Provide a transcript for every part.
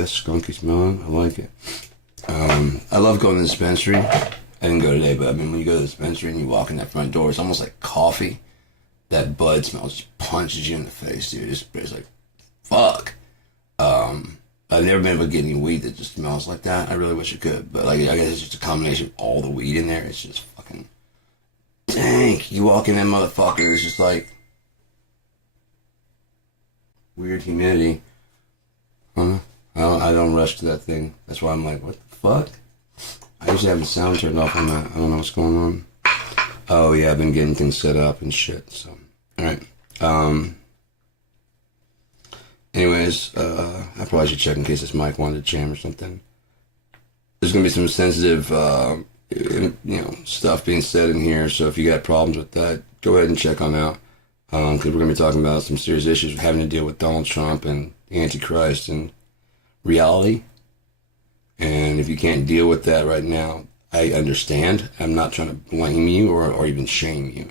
that skunky smelling. I like it. I love going to the dispensary. I didn't go today, but I mean, when you go to the dispensary and you walk in that front door, it's almost like coffee. That bud smell just punches you in the face, dude. It's like, fuck. I've never been able to get any weed that just smells like that. I really wish it could, but like, I guess it's just a combination of all the weed in there. It's just fucking dank. You walk in that motherfucker, it's just like weird humidity. Huh? I don't rush to that thing. That's why I'm like, what the fuck? I usually have the sound turned off on that. I don't know what's going on. Oh yeah, I've been getting things set up and shit. So, all right. Anyways, I probably should check in case this mic wanted to jam or something. There's gonna be some sensitive, stuff being said in here. So if you got problems with that, go ahead and check on out. Because we're gonna be talking about some serious issues having to deal with Donald Trump and the Antichrist and reality. And if you can't deal with that right now, I understand. I'm not trying to blame you or even shame you.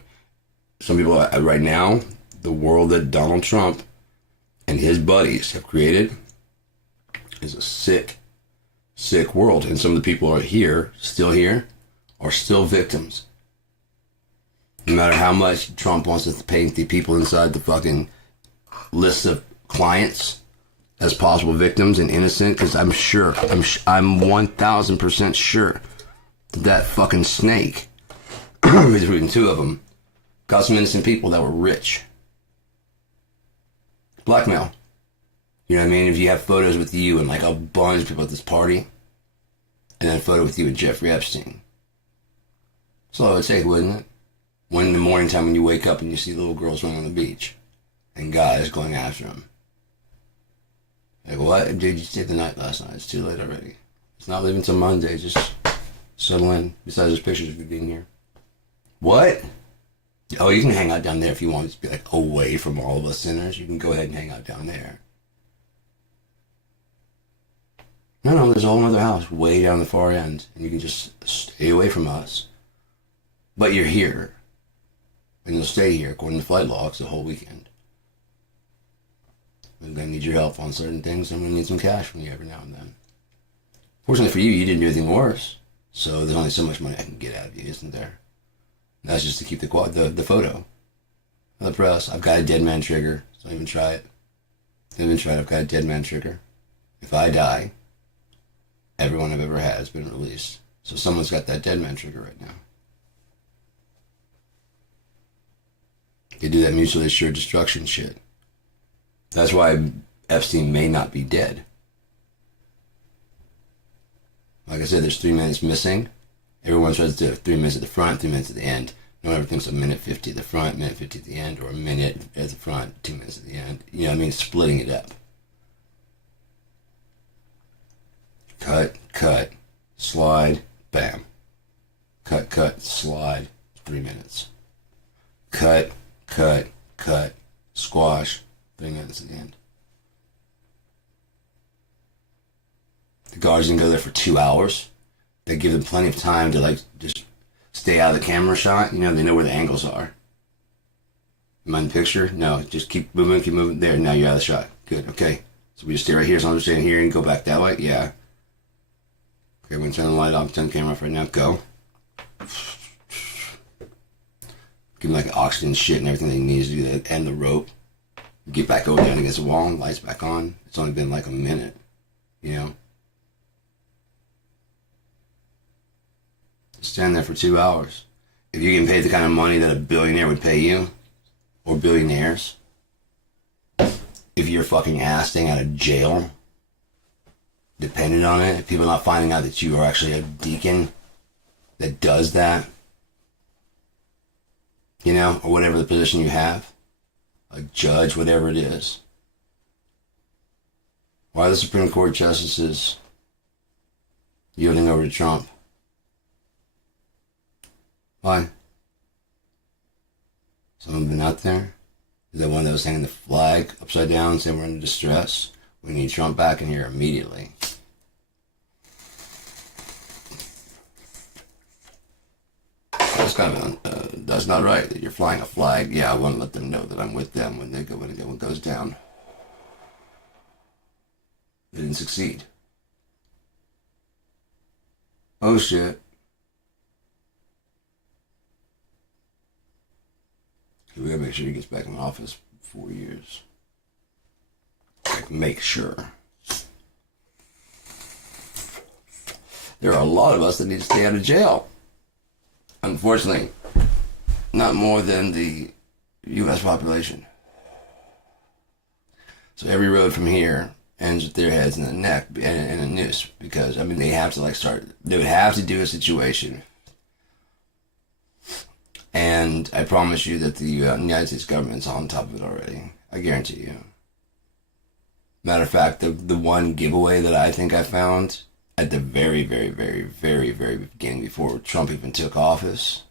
Some people right now, the world that Donald Trump and his buddies have created is a sick, sick world. And some of the people are still here, are still victims. No matter how much Trump wants us to paint the people inside the fucking list of clients as possible victims and innocent, because I'm 1000% sure that fucking snake, between two of them, got some innocent people that were rich. Blackmail. You know what I mean? If you have photos with you and like a bunch of people at this party, and then a photo with you and Jeffrey Epstein. That's all it would take, wouldn't it? When in the morning time when you wake up and you see little girls running on the beach, and guys going after them. Like, what? Dude, you stayed the night last night. It's too late already. It's not leaving till Monday. Just settle in. Besides, there's pictures of you being here. What? Oh, you can hang out down there if you want to be like away from all of us sinners. You can go ahead and hang out down there. No, there's a whole other house way down the far end, and you can just stay away from us. But you're here, and you'll stay here according to flight logs the whole weekend. I'm gonna need your help on certain things. I'm gonna need some cash from you every now and then. Fortunately for you, you didn't do anything worse, so there's only so much money I can get out of you, isn't there? That's just to keep the photo. The press. I've got a dead man trigger, so don't even try it. Don't even try it. I've got a dead man trigger. If I die, everyone I've ever had has been released. So someone's got that dead man trigger right now. They do that mutually assured destruction shit. That's why Epstein may not be dead. Like I said, there's 3 minutes missing. Everyone tries to do 3 minutes at the front, 3 minutes at the end. No one ever thinks a minute 50 at the front, minute 50 at the end, or a minute at the front, 2 minutes at the end. You know what I mean? Splitting it up. Cut, slide, bam. Cut, slide, 3 minutes. Cut, squash, 3 minutes at the end. The guards can go there for 2 hours. They give them plenty of time to like just stay out of the camera shot. You know, they know where the angles are. Am I in the picture? No, just keep moving. There, now you're out of the shot. Good, okay. So we just stay right here, so I'm just staying here and go back that way? Yeah. Okay, we're gonna turn the light off, turn the camera off right now, go. Give them like oxygen shit and everything they need to do that, and the rope. Get back over down against the wall, lights back on. It's only been like a minute, you know? Stand there for 2 hours. If you can pay the kind of money that a billionaire would pay you, or billionaires, if your fucking ass staying out of jail depended on it, if people are not finding out that you are actually a deacon that does that, you know, or whatever the position you have, a judge, whatever it is. Why are the Supreme Court justices yielding over to Trump? Why? Someone been out there? Is that one that was hanging the flag upside down saying we're in distress? We need Trump back in here immediately. That's kind of, that's not right that you're flying a flag. Yeah, I want to let them know that I'm with them when it goes down. They didn't succeed. Oh shit. We gotta make sure he gets back in office for 4 years. Like, make sure. There are a lot of us that need to stay out of jail. Unfortunately, not more than the U.S. population. So every road from here ends with their heads in the neck and a noose, because I mean they have to they would have to do a situation, and I promise you that the United States government's on top of it already. I guarantee you. Matter of fact, the one giveaway that I think I found at the very, very, very, very, very beginning, before Trump even took office,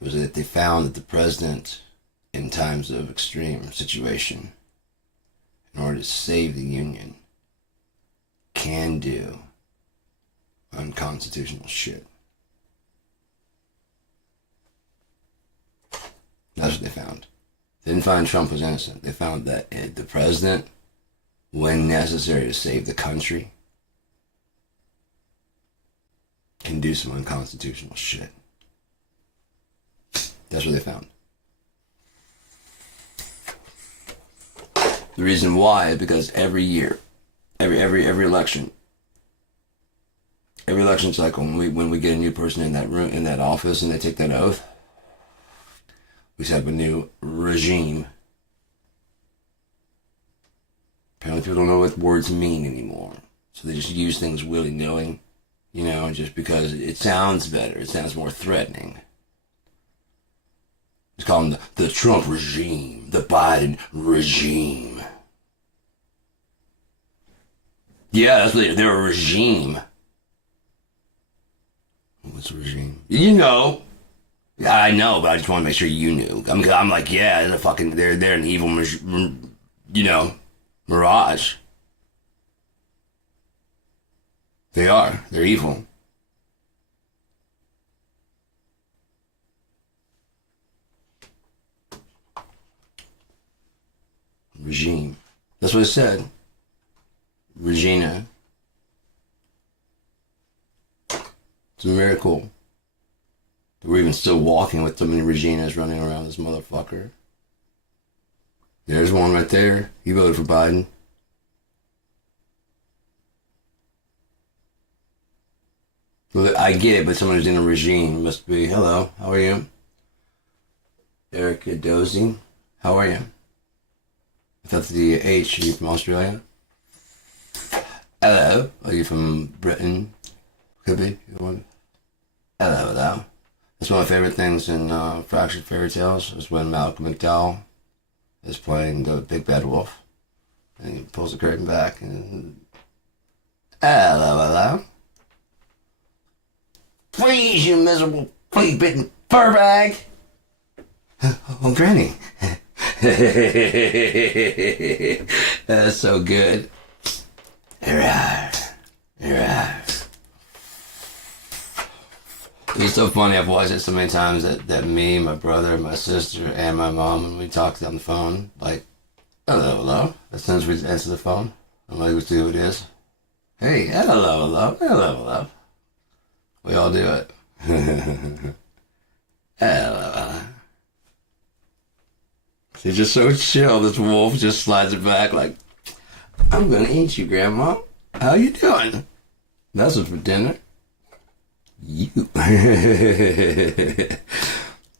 was that they found that the president, in times of extreme situation, in order to save the Union, can do unconstitutional shit. That's what they found. They didn't find Trump was innocent. They found that the president, when necessary to save the country, can do some unconstitutional shit. That's what they found. The reason why is because every year, every election cycle, when we get a new person in that room, in that office, and they take that oath, we set up a new regime. Apparently people don't know what words mean anymore, so they just use things willy-nilly, just because it sounds better, it sounds more threatening. Let's call them the Trump regime, the Biden regime. Yeah, that's what they're a regime. What's a regime? You know. Yeah, I know, but I just want to make sure you knew. I'm like, yeah, they're an evil, mirage. They are. They're evil. Regime. That's what it said. Regina. It's a miracle that we're even still walking with so many Reginas running around this motherfucker. There's one right there. He voted for Biden. Well, I get it, but someone who's in a regime must be, hello, how are you? Erica Dozy, how are you? I thought the H, are you from Australia? Hello, are you from Britain? Could be. Hello, hello. That's one of my favorite things in Fractured Fairy Tales, is when Malcolm McDowell is playing the big bad wolf, and he pulls the curtain back, and hello. Please, you miserable flea-bitten fur bag! Oh, Granny. That's so good. Here we are. It's so funny, I've watched it so many times that me, my brother, my sister, and my mom, when we talk on the phone, like, hello. As soon as we answer the phone, I'm like, let's see who it is. Hey, hello. We all do it. Hello. He's just so chill, this wolf just slides it back like, I'm gonna eat you, Grandma. How you doing? That's what's for dinner. You.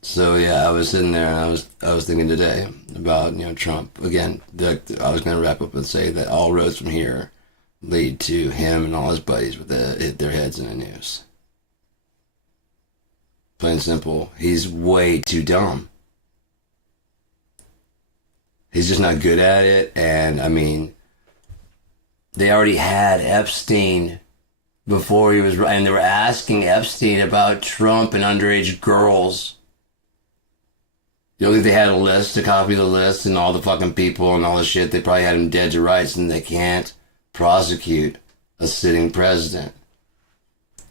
So yeah, I was sitting there and I was thinking today about Trump again. I was gonna wrap up and say that all roads from here lead to him and all his buddies with their heads in a noose. Plain and simple, he's way too dumb. He's just not good at it, and I mean, they already had Epstein before he was, and they were asking Epstein about Trump and underage girls. You don't think they had a list to copy the list and all the fucking people and all the shit? They probably had him dead to rights, and they can't prosecute a sitting president.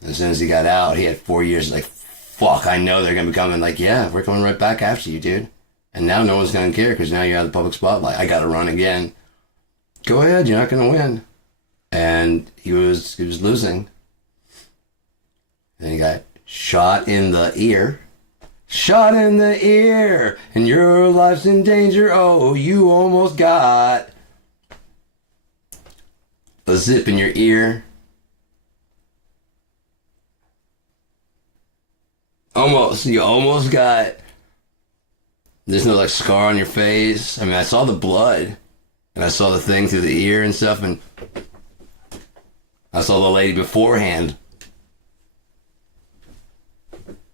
As soon as he got out, he had 4 years, like, fuck, I know they're gonna be coming, like, yeah, we're coming right back after you, dude. And now no one's gonna care, because now you're out of the public spotlight. I gotta run again. go ahead, you're not going to win. And he was losing. And he got shot in the ear. Shot in the ear, and your life's in danger. Oh, you almost got a zip in your ear. Almost. You almost got... There's no like scar on your face. I mean, I saw the blood, and I saw the thing through the ear and stuff, and I saw the lady beforehand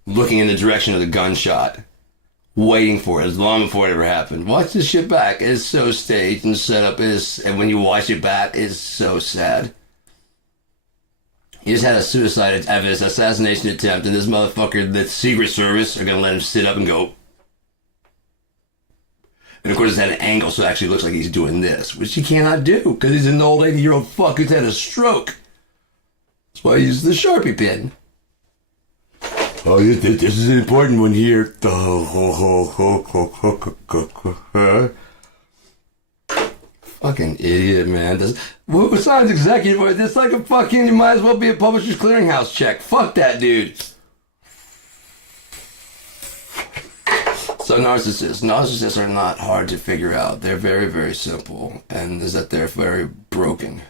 looking in the direction of the gunshot, waiting for it, as long before it ever happened. Watch this shit back. It's so staged and set up. And when you watch it back, it's so sad. He just had a suicide, assassination attempt, and this motherfucker, the Secret Service, are gonna let him sit up and go. And of course, it's at an angle, so it actually looks like he's doing this, which he cannot do, because he's an old 80-year-old fuck who's had a stroke. That's why he uses the Sharpie pen. Oh, this is an important one here. Fucking idiot, man. Who signs executive order? This like a fucking, you might as well be a Publishers Clearinghouse check. Fuck that dude. So narcissists are not hard to figure out. They're very, very simple. And is that they're very broken.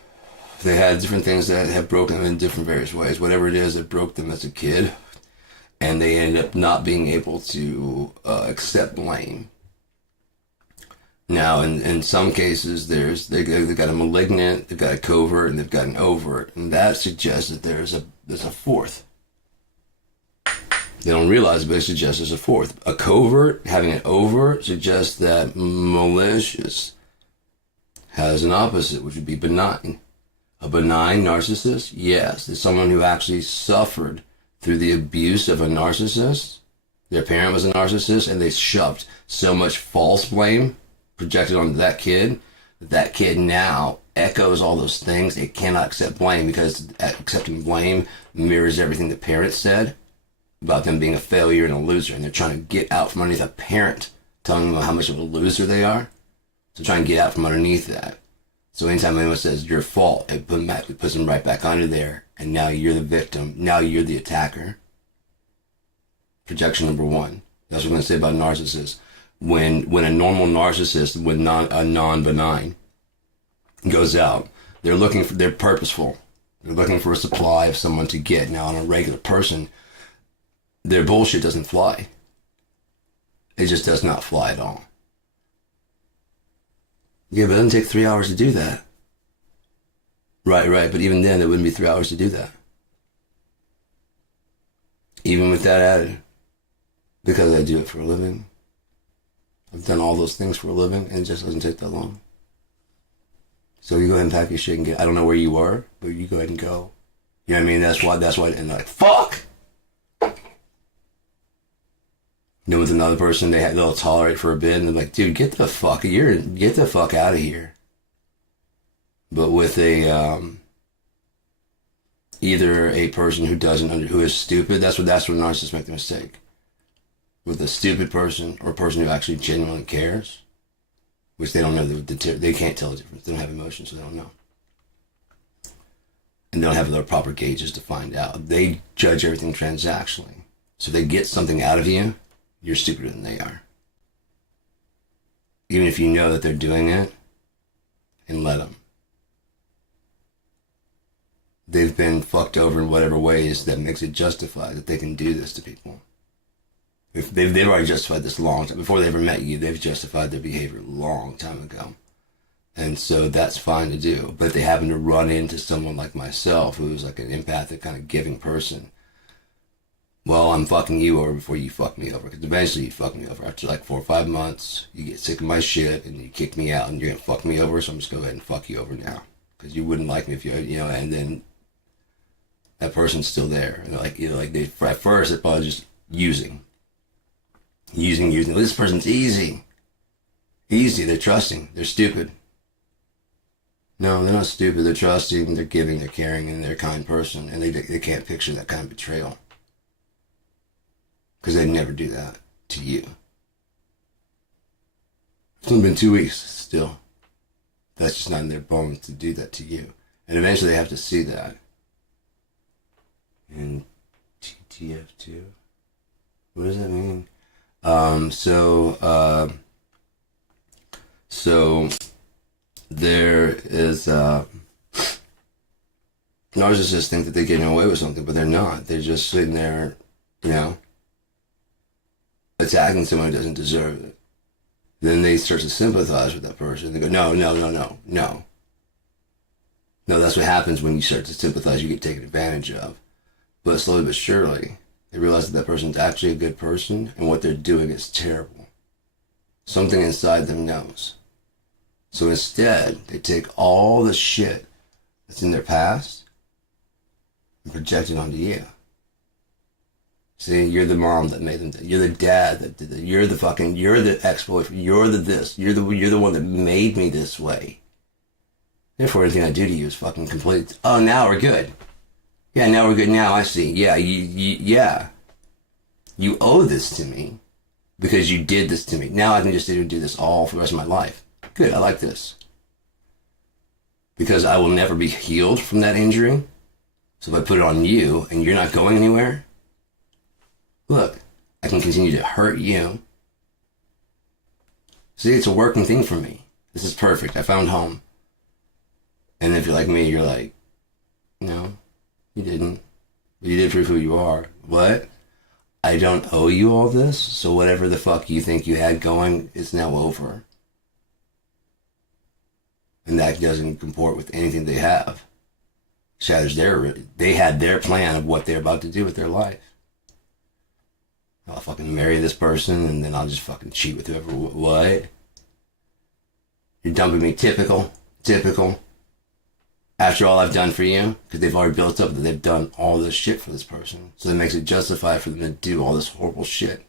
They had different things that have broken them in different various ways. Whatever it is that broke them as a kid. And they ended up not being able to accept blame. Now, in some cases, they've got a malignant, they've got a covert, and they've got an overt, and that suggests that there's a fourth. They don't realize it, but it suggests there's a fourth. A covert having an overt suggests that malicious has an opposite, which would be benign. A benign narcissist, yes, is someone who actually suffered through the abuse of a narcissist. Their parent was a narcissist, and they shoved so much false blame projected onto that kid now echoes all those things. They cannot accept blame because accepting blame mirrors everything the parents said about them being a failure and a loser, and they're trying to get out from underneath a parent telling them how much of a loser they are. So try and get out from underneath that. So anytime anyone says your fault, it puts them right back under there, and now you're the victim. Now you're the attacker. Projection number one. That's what I'm going to say about narcissists. When a normal narcissist, a non-benign, goes out, they're purposeful. They're looking for a supply of someone to get. Now, on a regular person, their bullshit doesn't fly. It just does not fly at all. Yeah, but it doesn't take 3 hours to do that. Right, but even then, it wouldn't be 3 hours to do that. Even with that added. Because I do it for a living. I've done all those things for a living, and it just doesn't take that long. So you go ahead and pack your shit and get. I don't know where you were, but you go ahead and go. You know what I mean? That's why, and like, fuck! Then with another person, they'll tolerate for a bit, and they're like, dude, get the fuck out of here. But with either a person who is stupid, that's when narcissists make the mistake. With a stupid person or a person who actually genuinely cares, which they don't know, they can't tell the difference. They don't have emotions, so they don't know. And they don't have the proper gauges to find out. They judge everything transactionally. So if they get something out of you, you're stupider than they are. Even if you know that they're doing it, and let them. They've been fucked over in whatever ways that makes it justified that they can do this to people. If they've already justified this long time. Before they ever met you, they've justified their behavior a long time ago. And so that's fine to do. But if they happen to run into someone like myself, who's like an empathic kind of giving person, well, I'm fucking you over before you fuck me over. Because eventually you fuck me over. After like 4 or 5 months, you get sick of my shit and you kick me out and you're going to fuck me over. So I'm just going to go ahead and fuck you over now. Because you wouldn't like me if and then that person's still there. And at first, they're probably just using. This person's easy. They're trusting. They're stupid. No, they're not stupid. They're trusting, they're giving, they're caring, and they're a kind person. And they can't picture that kind of betrayal. Because they'd never do that to you. It's only been 2 weeks still. That's just not in their bones to do that to you. And eventually they have to see that. And TTF2? What does that mean? So there is, narcissists think that they're getting away with something, but they're not. They're just sitting there, attacking someone who doesn't deserve it. Then they start to sympathize with that person. They go, no. No, that's what happens when you start to sympathize. You get taken advantage of. But slowly but surely, they realize that person's actually a good person, and what they're doing is terrible. Something inside them knows. So instead, they take all the shit that's in their past and project it onto you. See, you're the mom that made them. You're the dad that did it. You're the ex-boyfriend. You're the this. You're the one that made me this way. Therefore, anything I do to you is fucking complete. Oh, now we're good. Yeah, now we're good. Now I see. Yeah, yeah. You owe this to me because you did this to me. Now I can just sit here and do this all for the rest of my life. Good, I like this. Because I will never be healed from that injury. So if I put it on you and you're not going anywhere, look, I can continue to hurt you. See, it's a working thing for me. This is perfect. I found home. And if you're like me, you're like, no, you didn't. You did prove who you are. What? I don't owe you all this, so whatever the fuck you think you had going is now over. And that doesn't comport with anything they have. Shatters they had their plan of what they're about to do with their life. I'll fucking marry this person and then I'll just fucking cheat with whoever. What? You're dumping me. Typical. After all I've done for you, because they've already built up that they've done all this shit for this person. So that makes it justified for them to do all this horrible shit.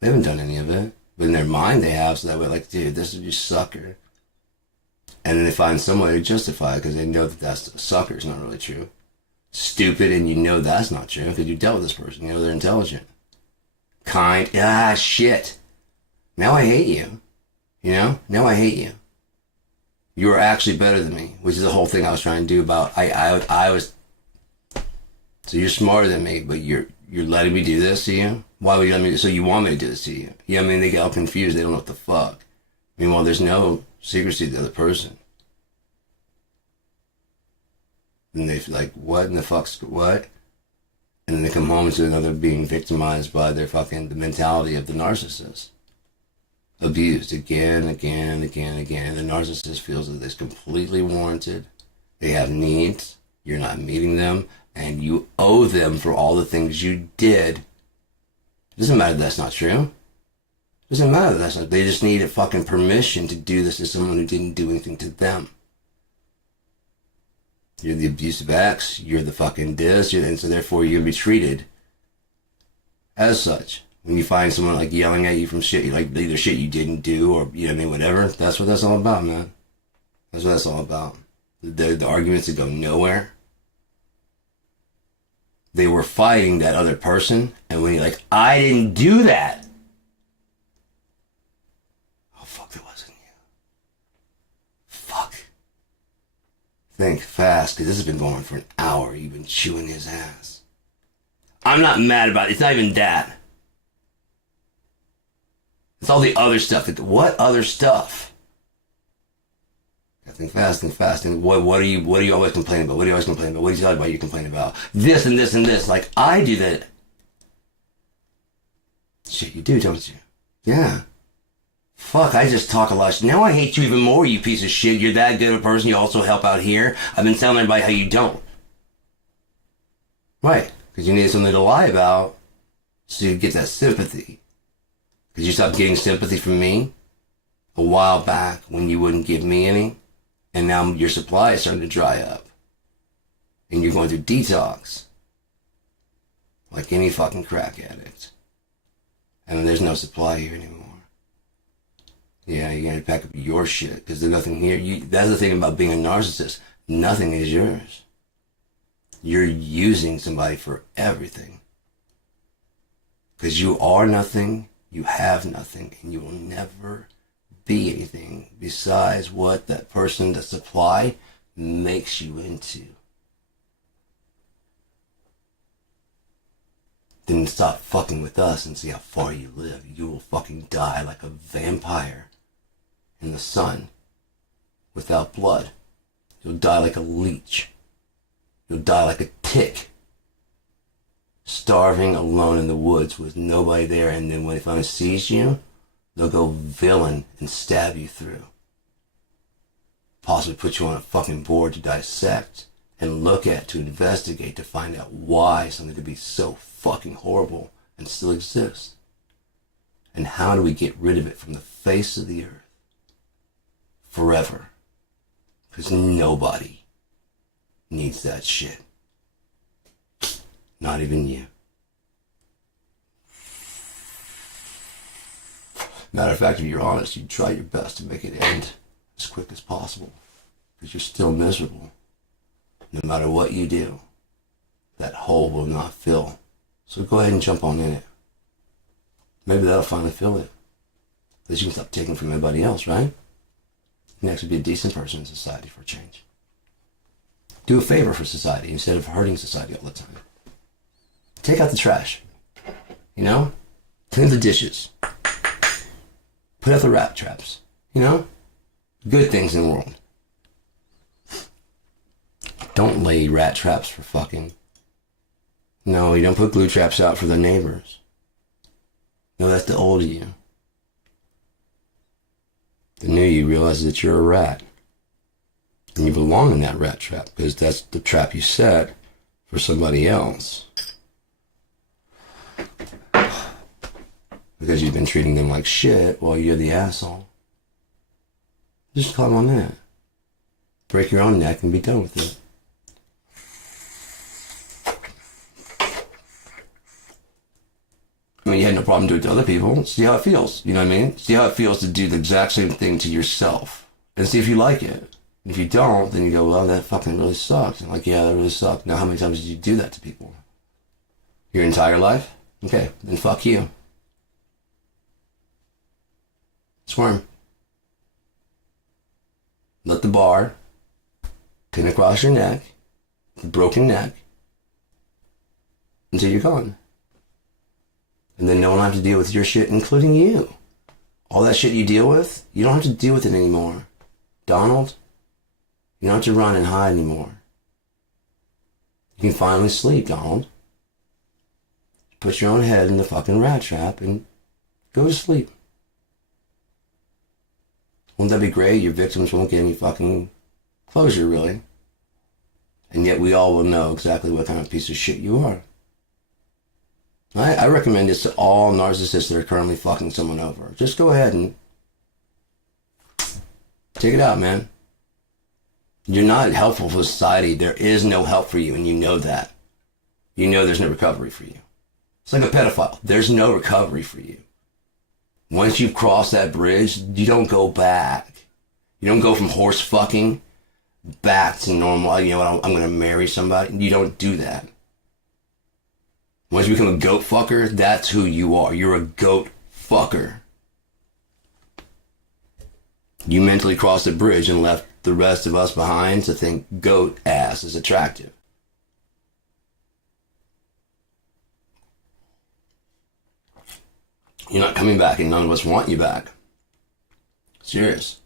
They haven't done any of it. But in their mind they have, so that way like, dude, this is you sucker. And then they find some way to justify it because they know that that's a sucker. It's not really true. Stupid, and you know that's not true because you dealt with this person. You know they're intelligent. Kind. Shit. Now I hate you. Now I hate you. You are actually better than me, which is the whole thing I was trying to do about, I was, so you're smarter than me, but you're letting me do this to you? Why would you let me, so you want me to do this to you? Yeah, I mean, they get all confused, they don't know what the fuck. Meanwhile, there's no secrecy to the other person. And they're like, what in the fuck's, what? And then they come home to another being victimized by their the mentality of the narcissist. Abused again. The narcissist feels that it's completely warranted. They have needs. You're not meeting them. And you owe them for all the things you did. It doesn't matter that that's not true. It doesn't matter that that's not. They just need a fucking permission to do this to someone who didn't do anything to them. You're the abusive ex. You're the fucking this. And so therefore you're going to be treated as such. When you find someone like yelling at you from shit, like either shit you didn't do or, whatever, that's what that's all about, man. That's what that's all about. The arguments that go nowhere. They were fighting that other person, and when you're like, I didn't do that. Oh, fuck, that wasn't you. Fuck. Think fast, because this has been going on for an hour. You've been chewing his ass. I'm not mad about it. It's not even that. It's all the other stuff. What other stuff? Think fast. And what are you always complaining about? What are you always complaining about? What are you talking about? You complain about this and this and this. Like I do that. Shit, you do, don't you? Yeah. Fuck, I just talk a lot of shit. Now I hate you even more, you piece of shit. You're that good of a person. You also help out here. I've been telling everybody how you don't. Right. Because you need something to lie about so you get that sympathy. Because you stopped getting sympathy from me a while back when you wouldn't give me any. And now your supply is starting to dry up. And you're going through detox. Like any fucking crack addict. And there's no supply here anymore. Yeah, you're going to pack up your shit. Because there's nothing here. That's the thing about being a narcissist. Nothing is yours. You're using somebody for everything. Because you are nothing. You have nothing, and you will never be anything besides what that person, the supply, makes you into. Then stop fucking with us and see how far you live. You will fucking die like a vampire in the sun without blood. You'll die like a leech. You'll die like a tick. Starving alone in the woods with nobody there, and then when it finally sees you, they'll go villain and stab you through. Possibly put you on a fucking board to dissect and look at, to investigate, to find out why something could be so fucking horrible and still exist. And how do we get rid of it from the face of the earth forever? Because nobody needs that shit. Not even you. Matter of fact, if you're honest, you'd try your best to make it end as quick as possible. Because you're still miserable. No matter what you do, that hole will not fill. So go ahead and jump on in it. Maybe that'll finally fill it. At least you can stop taking from everybody else, right? You can actually be a decent person in society for a change. Do a favor for society instead of hurting society all the time. Take out the trash. You know? Clean the dishes. Put out the rat traps. You know? Good things in the world. Don't lay rat traps for fucking... No, you don't put glue traps out for the neighbors. No, that's the old you. The new you realizes that you're a rat. And you belong in that rat trap because that's the trap you set for somebody else. Because you've been treating them like shit while you're the asshole. Just climb on that. Break your own neck and be done with it. I mean, you had no problem doing it to other people. See how it feels. You know what I mean? See how it feels to do the exact same thing to yourself. And see if you like it. And if you don't, then you go, well, that fucking really sucks. And like, yeah, that really sucked. Now, how many times did you do that to people? Your entire life? Okay, then fuck you. Squirm. Let the bar pin across your neck, the broken neck, until you're gone. And then no one will have to deal with your shit, including you. All that shit you deal with, you don't have to deal with it anymore. Donald, you don't have to run and hide anymore. You can finally sleep, Donald. Put your own head in the fucking rat trap and go to sleep. Wouldn't that be great? Your victims won't get any fucking closure, really. And yet we all will know exactly what kind of piece of shit you are. I recommend this to all narcissists that are currently fucking someone over. Just go ahead and take it out, man. You're not helpful for society. There is no help for you, and you know that. You know there's no recovery for you. It's like a pedophile. There's no recovery for you. Once you've crossed that bridge, you don't go back. You don't go from horse fucking back to normal. You know what? I'm going to marry somebody. You don't do that. Once you become a goat fucker, that's who you are. You're a goat fucker. You mentally crossed the bridge and left the rest of us behind to think goat ass is attractive. You're not coming back, and none of us want you back. Serious.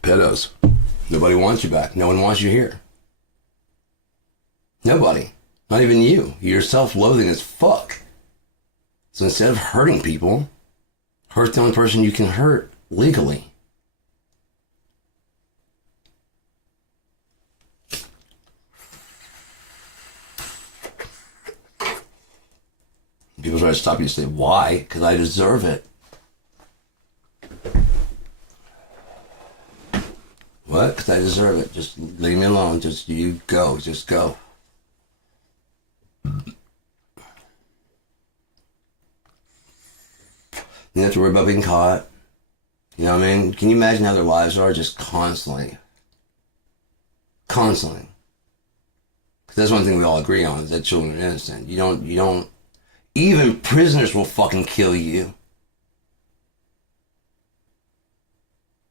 Pedos. Nobody wants you back. No one wants you here. Nobody. Not even you. You're self-loathing as fuck. So instead of hurting people, hurt the only person you can hurt legally. People try to stop you and say, why? Because I deserve it. What? Because I deserve it. Just leave me alone. Just you go. Just go. You don't have to worry about being caught. You know what I mean? Can you imagine how their lives are just constantly? Constantly. Because that's one thing we all agree on, is that children are innocent. You don't Even prisoners will fucking kill you.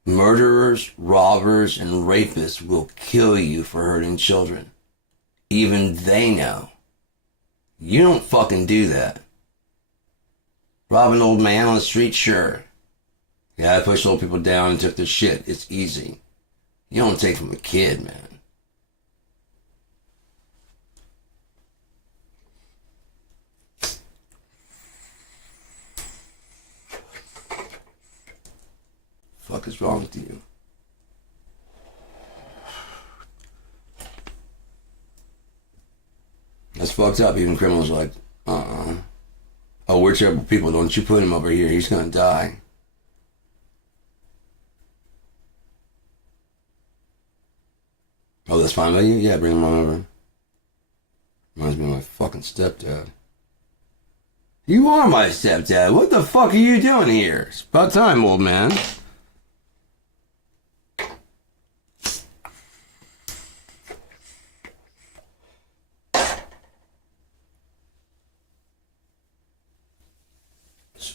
Murderers, robbers, and rapists will kill you for hurting children. Even they know. You don't fucking do that. Rob an old man on the street? Sure. Yeah, I pushed old people down and took their shit. It's easy. You don't take from a kid, man. Fuck is wrong with you? That's fucked up. Even criminals are like, oh, we're terrible people. Don't you put him over here. He's gonna die. Oh, that's fine by you? Yeah, bring him on over. Reminds me of my fucking stepdad. You are my stepdad. What the fuck are you doing here? It's about time, old man.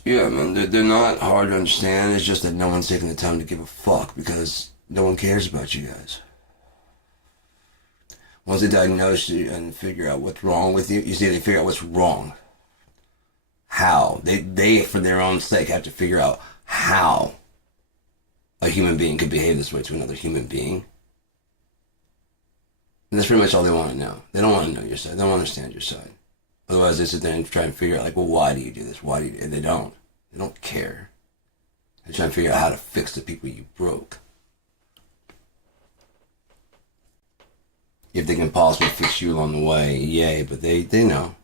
Yeah, man, they're not hard to understand. It's just that no one's taking the time to give a fuck because no one cares about you guys. Once they diagnose you and figure out what's wrong with you, you see, they figure out what's wrong. How? They, for their own sake, have to figure out how a human being could behave this way to another human being. And that's pretty much all they want to know. They don't want to know your side. They don't understand your side. Otherwise, they sit there and try and figure out, like, well, why do you do this? Why do you? And they don't. They don't care. They're trying to figure out how to fix the people you broke. If they can possibly fix you along the way, yay, but they know.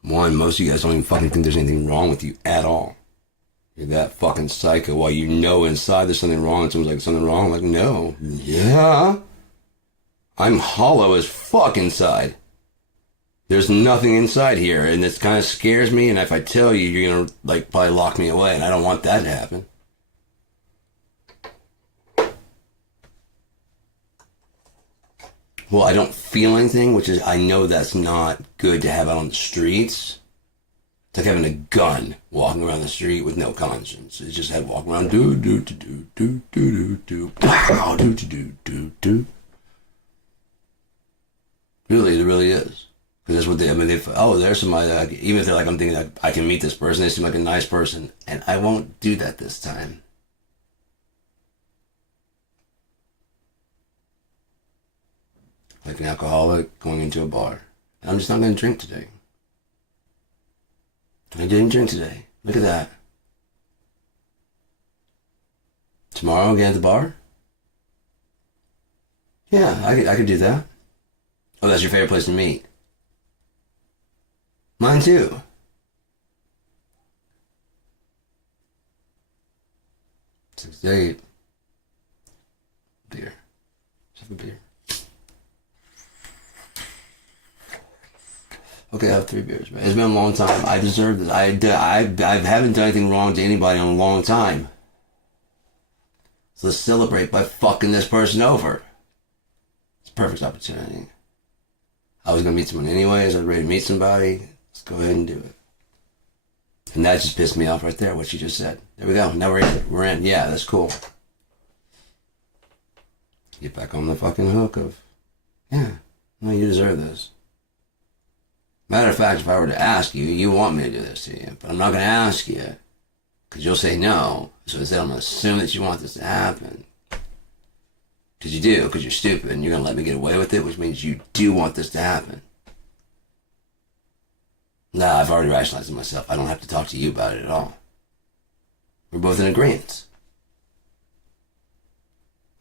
One, most of you guys don't even fucking think there's anything wrong with you at all. You're that fucking psycho. While you know inside there's something wrong, and someone's like, something wrong? I'm like, no. Yeah. I'm hollow as fuck inside. There's nothing inside here, and this kind of scares me, and if I tell you, you're gonna, like, probably lock me away, and I don't want that to happen. Well, I don't feel anything, which is, I know that's not good to have out on the streets. It's like having a gun walking around the street with no conscience. It's just walking around, do do do do do do do do do do do do. Really, it really is. Because that's what they, I mean, there's somebody that, even if they're like, I'm thinking that I can meet this person, they seem like a nice person, and I won't do that this time. Like an alcoholic going into a bar. I'm just not going to drink today. I didn't drink today. Look at that. Tomorrow again at the bar? Yeah, I could do that. Oh, that's your favorite place to meet? Mine too. 6 to 8. Beer. Just have a beer. Okay, I have 3 beers, man. It's been a long time. I deserve this. I haven't done anything wrong to anybody in a long time. So let's celebrate by fucking this person over. It's a perfect opportunity. I was going to meet someone anyways. I was ready to meet somebody. Let's go ahead and do it. And that just pissed me off right there, what she just said. There we go. Now we're in. We're in. Yeah, that's cool. Get back on the fucking hook of, yeah, no, you deserve this. Matter of fact, if I were to ask you, you want me to do this to you, but I'm not going to ask you, because you'll say no. So instead, I'm going to assume that you want this to happen. Because you do, because you're stupid, and you're going to let me get away with it, which means you do want this to happen. Nah, I've already rationalized it myself. I don't have to talk to you about it at all. We're both in agreement.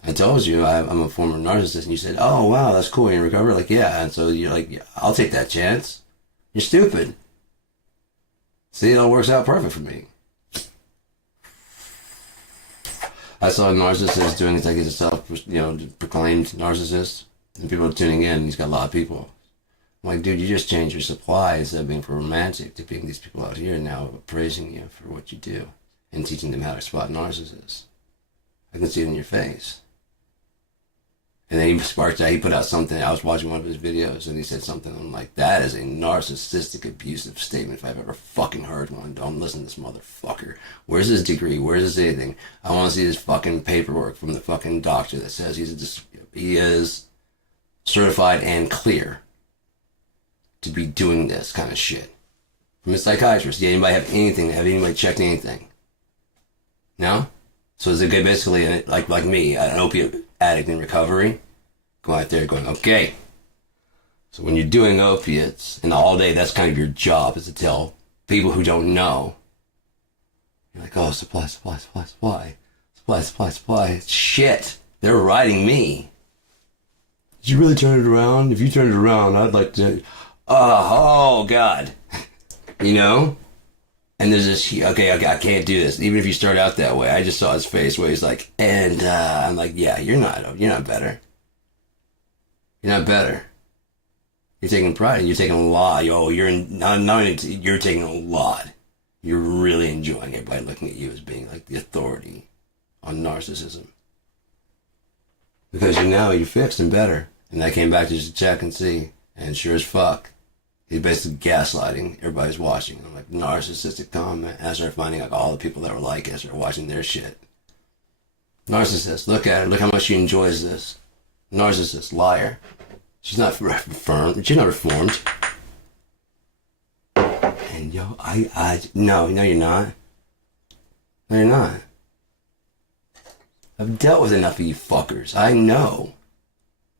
I told you I'm a former narcissist, and you said, oh, wow, that's cool, you recover? Like, yeah, and so you're like, yeah, I'll take that chance. You're stupid. See, it all works out perfect for me. I saw a narcissist doing it like he's a self-proclaimed narcissist, and people are tuning in, and he's got a lot of people. I'm like, dude, you just changed your supply instead of being for romantic to being these people out here now praising you for what you do and teaching them how to spot narcissists. I can see it in your face. And then he sparked out, he put out something, I was watching one of his videos, and he said something, I'm like, that is a narcissistic, abusive statement if I've ever fucking heard one. Don't listen to this motherfucker. Where's his degree? Where's his anything? I want to see his fucking paperwork from the fucking doctor that says he is certified and clear to be doing this kind of shit. From a psychiatrist. Did anybody have anything? Have anybody checked anything? No? So is it good, basically, like me, an opiate addict in recovery, go out there going, okay, so when you're doing opiates, and all day, that's kind of your job, is to tell people who don't know. You're like, oh, supply. Shit, they're riding me. Did you really turn it around? If you turn it around, I'd like to, oh God. You know? And there's this, okay, I can't do this. Even if you start out that way, I just saw his face where he's like, and I'm like, yeah, you're not better. You're not better. You're taking pride, and you're taking a lot. You're taking a lot. You're really enjoying it by looking at you as being like the authority on narcissism. Because you're fixed and better. And I came back to just check and see, and sure as fuck, he's basically gaslighting. Everybody's watching. I'm like, narcissistic comment. And I started finding like all the people that were like it. I started watching their shit. Narcissist. Look at her. Look how much she enjoys this. Narcissist. Liar. She's not reformed. She's not reformed. And yo, no, you're not. No, you're not. I've dealt with enough of you fuckers. I know.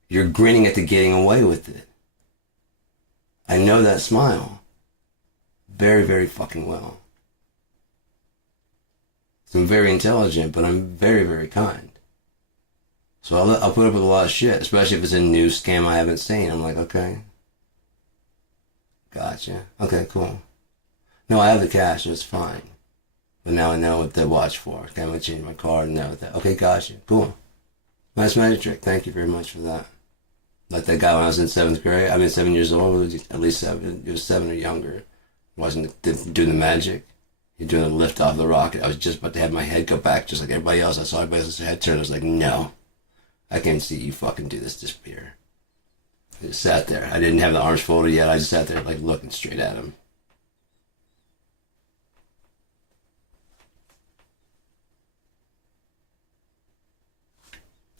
You're grinning at the getting away with it. I know that smile very, very fucking well. So I'm very intelligent, but I'm very, very kind. So I'll put up with a lot of shit, especially if it's a new scam I haven't seen. I'm like, okay. Gotcha. Okay, cool. No, I have the cash, so it's fine. But now I know what to watch for. Okay, I'm going to change my card and everything. Okay, gotcha. Cool. Nice magic trick. Thank you very much for that. Like that guy when I was in 7th grade. I mean, 7 years old, at least 7. He was 7 or younger. Wasn't doing the magic. He doing the lift off the rocket. I was just about to have my head go back just like everybody else. I saw everybody else's head turn. I was like, no. I can't see you fucking do this disappear. I just sat there. I didn't have the arms folded yet. I just sat there like looking straight at him.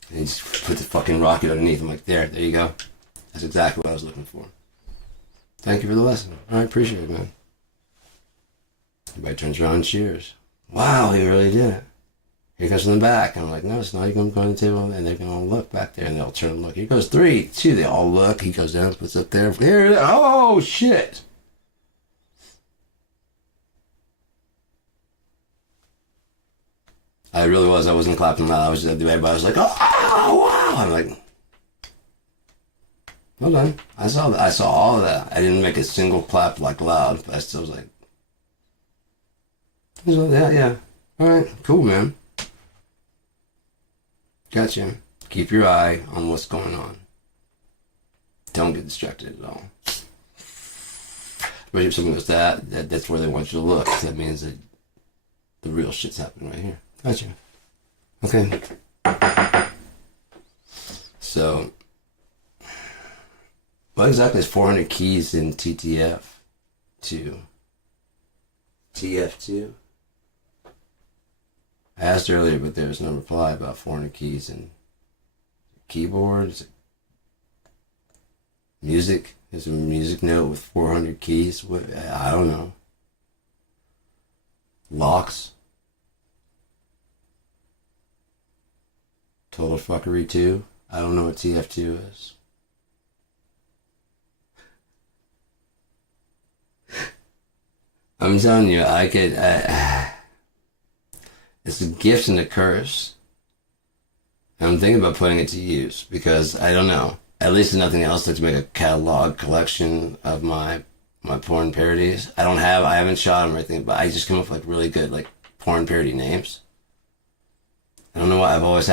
And he just put the fucking rocket underneath. I'm like, there you go. That's exactly what I was looking for. Thank you for the lesson. I appreciate it, man. Everybody turns around and cheers. Wow, he really did it. Here comes from the back. I'm like, no, it's not. You're going to go on the table, and they're going to all look back there, and they'll turn and look. Here goes 3, 2. They all look. He goes down, puts up there. Here, oh, shit. I really was. I wasn't clapping loud. I was just, everybody was like, oh, wow. I'm like, well done. I saw that. I saw all of that. I didn't make a single clap like loud, but I still was like, yeah. All right, cool, man. Gotcha. Keep your eye on what's going on. Don't get distracted at all. Especially if someone goes that's where they want you to look. That means that the real shit's happening right here. Gotcha. Okay. So, what exactly is 400 keys in TTF2? TF2? I asked earlier, but there was no reply about 400 keys and keyboards. Music. There's a music note with 400 keys. What? I don't know. Locks. Total fuckery 2. I don't know what TF2 is. I'm telling you, I could... it's a gift and a curse. And I'm thinking about putting it to use because I don't know. At least if nothing else, to make a catalog collection of my porn parodies. I haven't shot them or anything, but I just come up with like really good like porn parody names. I don't know why. I've always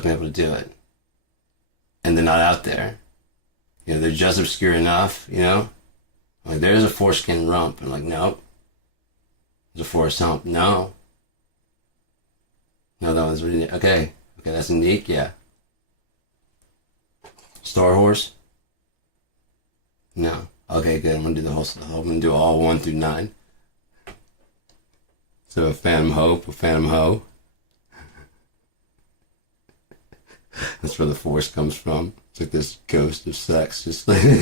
been able to do it. And they're not out there. You know, they're just obscure enough, you know? Like, there's a foreskin rump. I'm like, nope. There's a forest hump. No. No, that one's really... Okay, that's unique, yeah. Star Horse? No. Okay, good. I'm gonna do the whole stuff. I'm gonna do all 1 through 9. So a Phantom Hope, a Phantom Hoe. That's where the Force comes from. It's like this ghost of sex, just like, and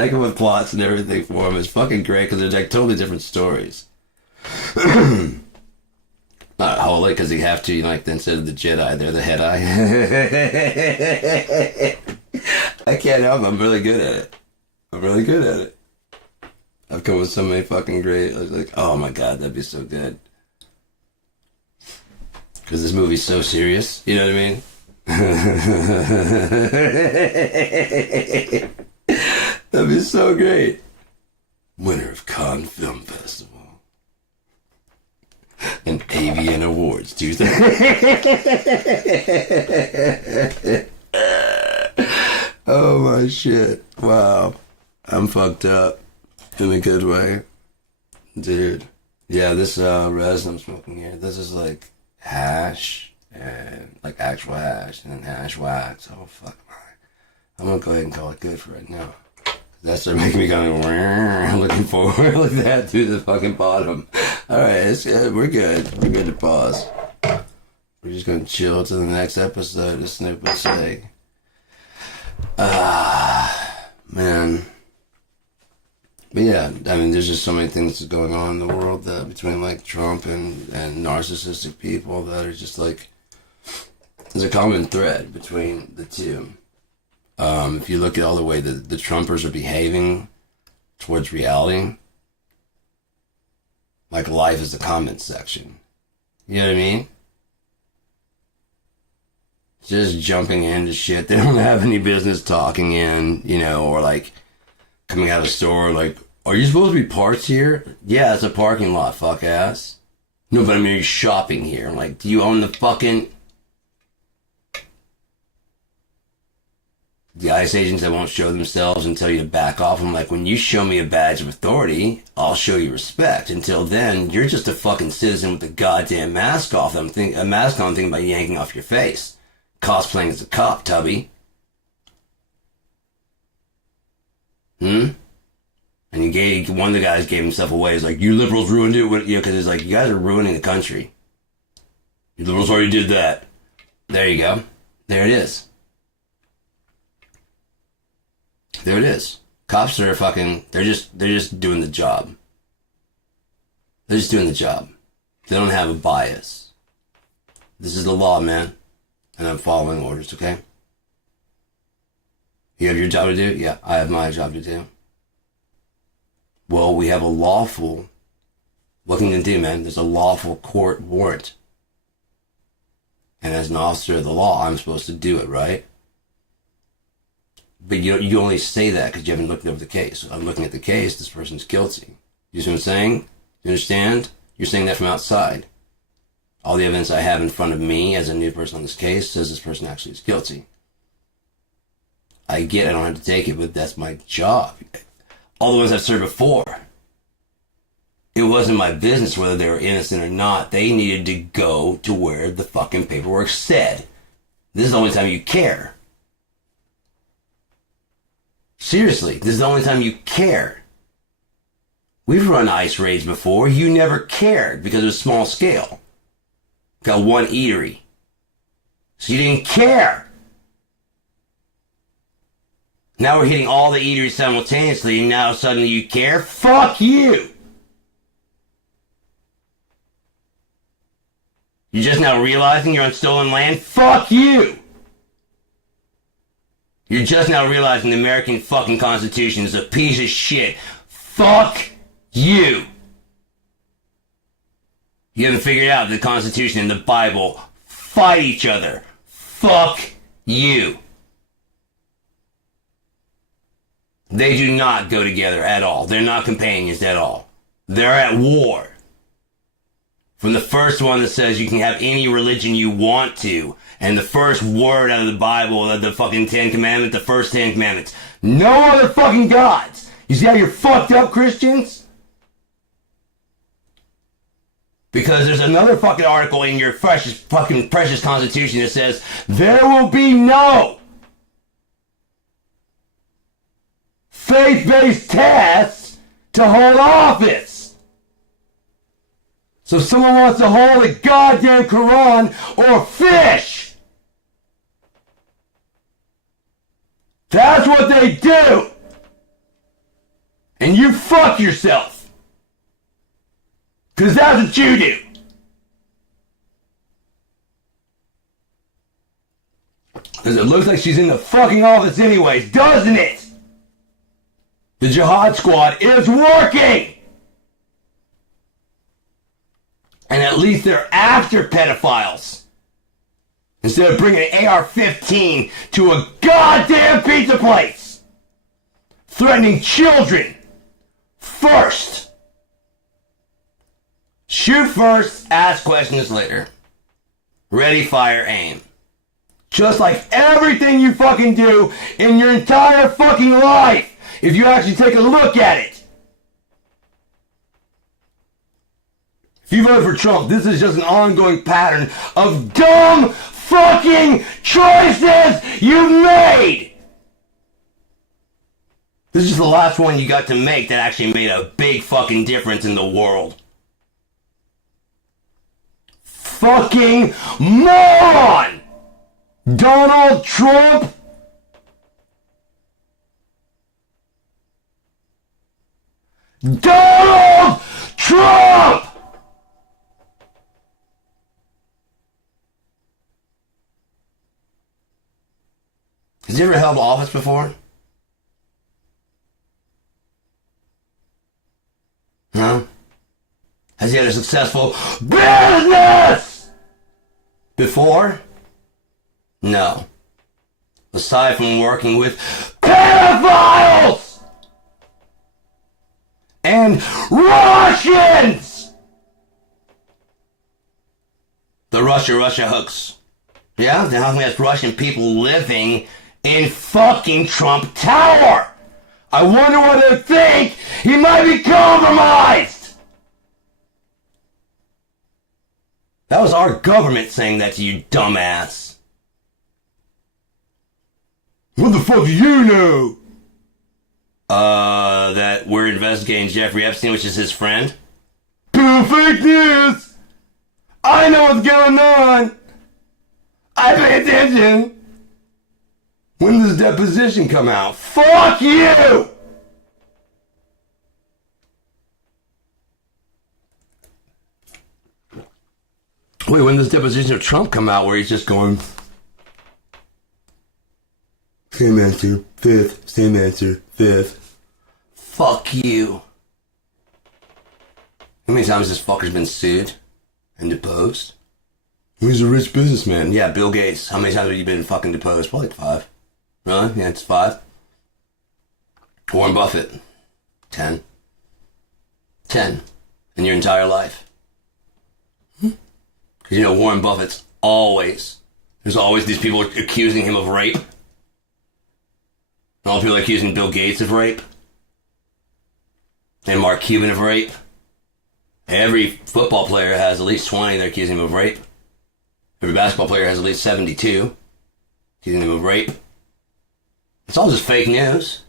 I come with plots and everything for them. It's fucking great because they're like totally different stories. Not holy because you have to, like, instead of the Jedi, they're the Head-Eye. I can't help it. I'm really good at it. I'm really good at it. I've come with so many fucking great, I was like, oh my god, that'd be so good. Because this movie's so serious, you know what I mean? That'd be so great. Winner of Cannes Film Festival. And AVN Awards 2000. Oh my shit. Wow. I'm fucked up. In a good way. Dude. Yeah, this resin I'm smoking here, this is like hash and like actual hash and then hash wax. Oh fuck my. I'm gonna go ahead and call it good for right now. That's what making me kind of looking forward like that to the fucking bottom. Alright, it's good. We're good. We're good to pause. We're just gonna chill to the next episode of Snoop would say. Man. But yeah, I mean, there's just so many things going on in the world that between like Trump and narcissistic people that are just like, there's a common thread between the two. If you look at all the way that the Trumpers are behaving towards reality, like life is the comment section. You know what I mean? Just jumping into shit they don't have any business talking in, you know, or like coming out of a store like, are you supposed to be parked here? Yeah, it's a parking lot, fuck ass. No, but I mean, you're shopping here. Like, do you own the fucking... The ICE agents that won't show themselves and tell you to back off. I'm like, when you show me a badge of authority, I'll show you respect. Until then, you're just a fucking citizen with a goddamn mask off. A mask on, thinking about yanking off your face. Cosplaying as a cop, Tubby. And one of the guys gave himself away. He's like, you liberals ruined it. Because it's like, you guys are ruining the country. You liberals already did that. There you go. There it is. There it is. Cops are fucking, they're just doing the job. They're just doing the job. They don't have a bias. This is the law, man. And I'm following orders, okay? You have your job to do? Yeah, I have my job to do. Well, we have a lawful, what can you do, man? There's a lawful court warrant. And as an officer of the law, I'm supposed to do it, right? But you only say that because you haven't looked over the case. I'm looking at the case, this person's guilty. You see what I'm saying? You understand? You're saying that from outside. All the evidence I have in front of me as a new person on this case says this person actually is guilty. I get I don't have to take it, but that's my job. All the ones I've served before, it wasn't my business whether they were innocent or not. They needed to go to where the fucking paperwork said. This is the only time you care. Seriously, this is the only time you care. We've run ice raids before. You never cared because it was small scale. Got one eatery. So you didn't care. Now we're hitting all the eateries simultaneously, and now suddenly you care? Fuck you! You're just now realizing you're on stolen land? Fuck you! You're just now realizing the American fucking Constitution is a piece of shit. Fuck you! You haven't figured out the Constitution and the Bible fight each other. Fuck you! They do not go together at all. They're not companions at all. They're at war. From the first one that says you can have any religion you want to, and the first word out of the Bible, of the fucking Ten Commandments, the first 10 Commandments. No other fucking gods! You see how you're fucked up, Christians? Because there's another fucking article in your precious Constitution that says, there will be no faith-based tests to hold office. So if someone wants to hold a goddamn Quran or fish, that's what they do. And you fuck yourself. Because that's what you do. Because it looks like she's in the fucking office anyways, doesn't it? The Jihad Squad is working! And at least they're after pedophiles. Instead of bringing an AR-15 to a goddamn pizza place. Threatening children. First. Shoot first, ask questions later. Ready, fire, aim. Just like everything you fucking do in your entire fucking life. If you actually take a look at it. If you vote for Trump, this is just an ongoing pattern of dumb fucking choices you've made. This is the last one you got to make that actually made a big fucking difference in the world. Fucking moron! Donald Trump? Donald Trump! Has he ever held office before? No? Has he had a successful business before? No. Aside from working with pedophiles and Russians. The Russia hooks. Yeah? Then how come there's Russian people living in fucking Trump Tower? I wonder what they think he might be compromised. That was our government saying that to you, dumbass. What the fuck do you know? That we're investigating Jeffrey Epstein, which is his friend. Fake news! I know what's going on! I pay attention! When does deposition come out? Fuck you! Wait, when does deposition of Trump come out where he's just going... Same answer, fifth. Same answer, fifth. Fuck you. How many times this fucker's been sued and deposed? He's a rich businessman. Yeah, Bill Gates. How many times have you been fucking deposed? Probably like 5. Really? Yeah, it's 5. Warren Buffett. 10. 10. In your entire life. Because you know Warren Buffett's there's always these people accusing him of rape. And all people accusing Bill Gates of rape. And Mark Cuban of rape. Every football player has at least 20 they're accusing him of rape. Every basketball player has at least 72 accusing him of rape. It's all just fake news.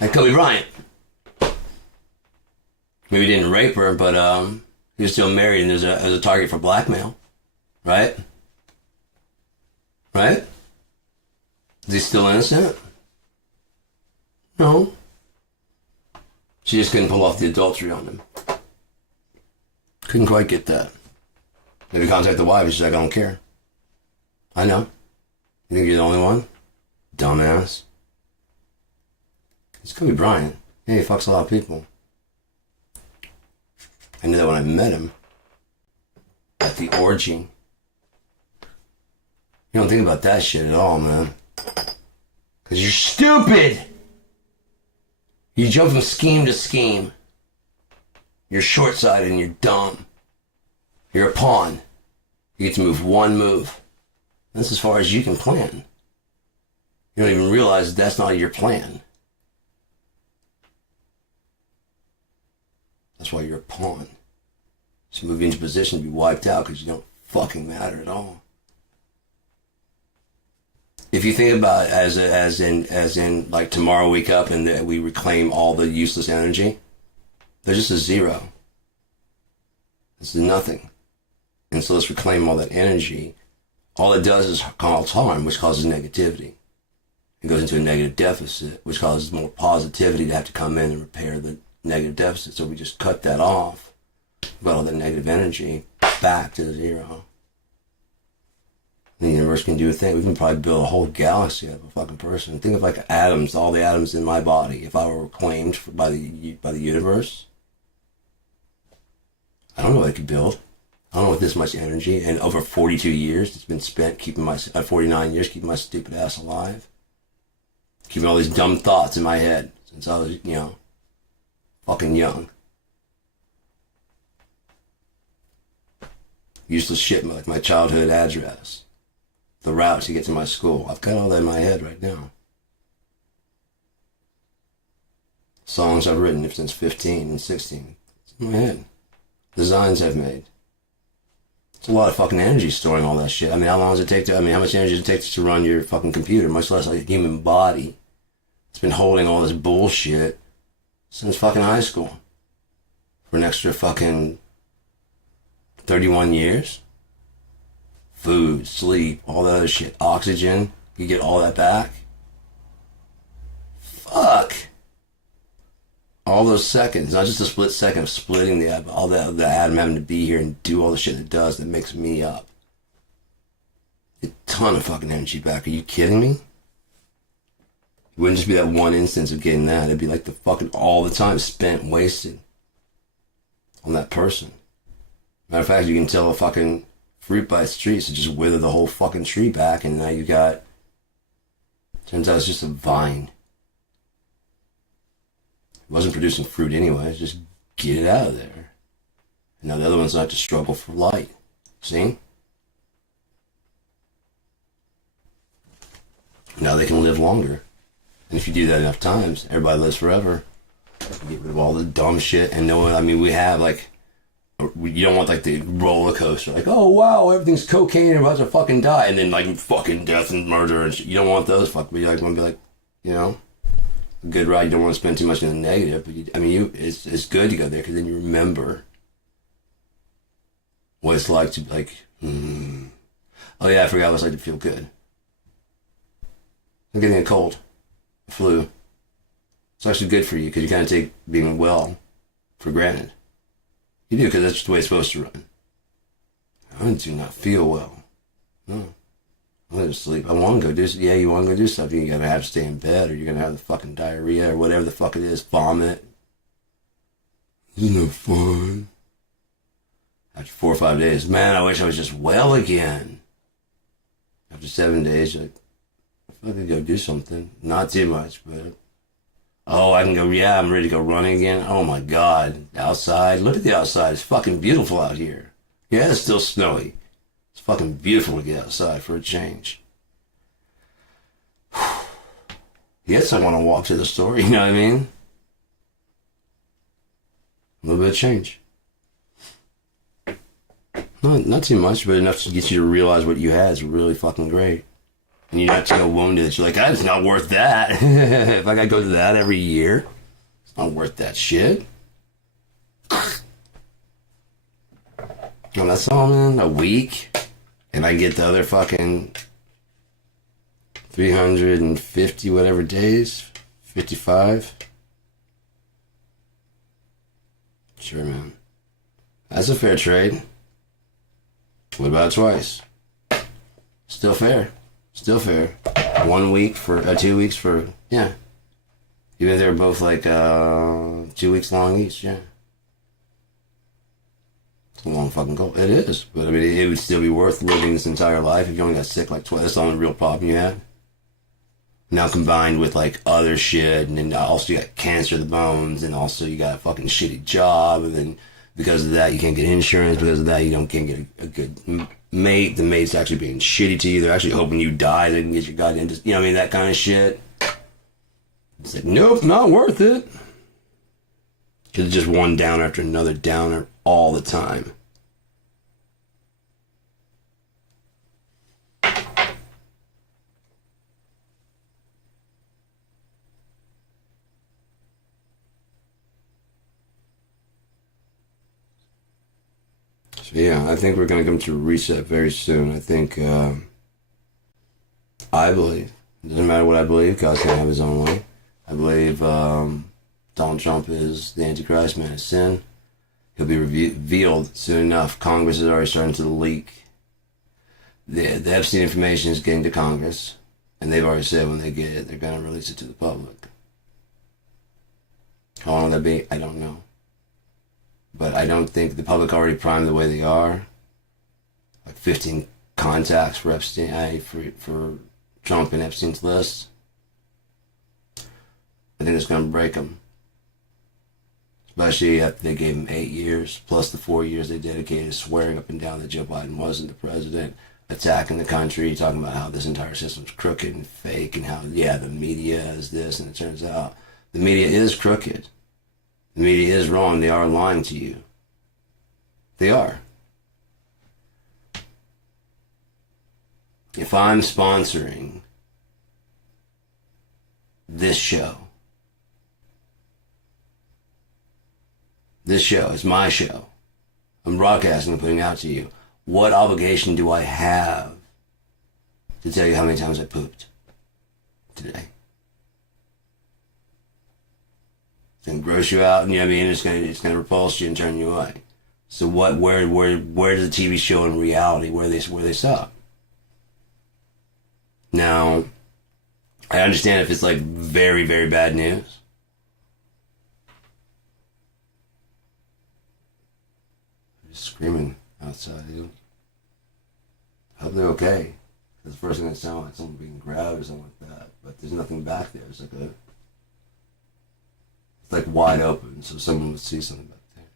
Like Kobe Bryant. Maybe he didn't rape her, but he was still married and there's a target for blackmail. Right? Right? Is he still innocent? No. She just couldn't pull off the adultery on him. Couldn't quite get that. Maybe contact the wife and she's like, I don't care. I know. You think you're the only one? Dumbass. It's Kobe Bryant. Yeah, he fucks a lot of people. I knew that when I met him. At the orgy. You don't think about that shit at all, man. Because you're stupid! You jump from scheme to scheme. You're short-sighted and you're dumb. You're a pawn. You get to move one move. That's as far as you can plan. You don't even realize that's not your plan. That's why you're a pawn. So move into position to be wiped out because you don't fucking matter at all. If you think about it as in like tomorrow wake up and that we reclaim all the useless energy, there's just a zero. It's nothing. And so let's reclaim all that energy. All it does is cause harm, which causes negativity. It goes into a negative deficit, which causes more positivity to have to come in and repair the negative deficit. So we just cut that off, got all that negative energy back to zero. The universe can do a thing. We can probably build a whole galaxy out of a fucking person. Think of like atoms, all the atoms in my body. If I were reclaimed by the universe, I don't know what I could build. I don't know what this much energy, and over 42 years it's been spent keeping 49 years keeping my stupid ass alive. Keeping all these dumb thoughts in my head since I was, fucking young. Useless shit like my childhood address. The route to get to my school. I've got all that in my head right now. Songs I've written since 15 and 16. It's in my head. Designs I've made. It's a lot of fucking energy storing all that shit. I mean, how long does it take how much energy does it take to run your fucking computer, much less like a human body? It's been holding all this bullshit since fucking high school. For an extra fucking 31 years. Food, sleep, all that other shit. Oxygen, you get all that back. Fuck. All those seconds, not just a split second of splitting the atom having to be here and do all the shit it does that makes me up. A ton of fucking energy back. Are you kidding me? It wouldn't just be that one instance of getting that. It'd be like the fucking all the time spent, wasted on that person. Matter of fact, you can tell a fucking fruit by its tree, so just wither the whole fucking tree back, and now you got, turns out it's just a vine. It wasn't producing fruit anyway, just get it out of there. And now the other one's not to struggle for light. See? Now they can live longer. And if you do that enough times, everybody lives forever. You get rid of all the dumb shit, and no one, I mean, we have like, you don't want like the roller coaster, like, oh wow, everything's cocaine and we're about to fucking die, and then like fucking death and murder and shit. You don't want those. Fuck, but you like want to be like, a good ride. You don't want to spend too much in the negative, but it's good to go there because then you remember what it's like to like. Oh yeah, I forgot what it's like to feel good. I'm getting a cold, a flu. It's actually good for you because you kind of take being well for granted. You do, because that's just the way it's supposed to run. I do not feel well. No. I'm going to sleep. I want to go do something. Yeah, you want to go do something. You're going to have to stay in bed, or you're going to have the fucking diarrhea, or whatever the fuck it is. Vomit. It's no fun. After 4 or 5 days, man, I wish I was just well again. After 7 days, you're like, I could go do something. Not too much, but... Oh, I can go, yeah, I'm ready to go running again. Oh my God. Outside. Look at the outside. It's fucking beautiful out here. Yeah, it's still snowy. It's fucking beautiful to get outside for a change. Yes, I want to walk to the store, you know what I mean? A little bit of change. Not too much, but enough to get you to realize what you had is really fucking great. And you're not so wounded. You're like, it's not worth that. If I gotta go to that every year, it's not worth that shit. And that's all, man. A week, and I get the other fucking 350 whatever days, 55. Sure, man. That's a fair trade. What about twice? Still fair. Still fair. 1 week for 2 weeks for, yeah. Even if they're both like 2 weeks long each, yeah. It's a long fucking goal. It is, but I mean, it would still be worth living this entire life if you only got sick like twice. That's the only real problem you had. Now combined with like other shit, and then also you got cancer of the bones, and also you got a fucking shitty job, and then because of that you can't get insurance. Because of that you can't get a good mate. The mate's actually being shitty to you. They're actually hoping you die. They can get your goddamn, you know what I mean, that kind of shit. It's like, nope, not worth it. Because it's just one downer after another downer all the time. So yeah, I think we're going to come to a reset very soon. I think, I believe, it doesn't matter what I believe, God's going to have his own way. I believe Donald Trump is the Antichrist, man of sin. He'll be revealed soon enough. Congress is already starting to leak. The Epstein information is getting to Congress, and they've already said when they get it, they're going to release it to the public. How long will that be? I don't know. But I don't think the public already primed the way they are. Like 15 contacts for Epstein, for Trump and Epstein's list. I think it's going to break them. Especially after they gave him 8 years, plus the 4 years they dedicated swearing up and down that Joe Biden wasn't the president, attacking the country, talking about how this entire system's crooked and fake, and how, yeah, the media is this, and it turns out the media is crooked. The media is wrong. They are lying to you. They are. If I'm sponsoring this show is my show. I'm broadcasting and putting it out to you. What obligation do I have to tell you how many times I pooped today? It's gonna gross you out, and you know what I mean, it's gonna repulse you and turn you away. So where does the TV show in reality where they stop? Now, I understand if it's like very, very bad news. Just screaming outside. I hope they're okay. Because the first thing that sounds like someone being grabbed or something like that. But there's nothing back there. It's like wide open, so someone would see something back there.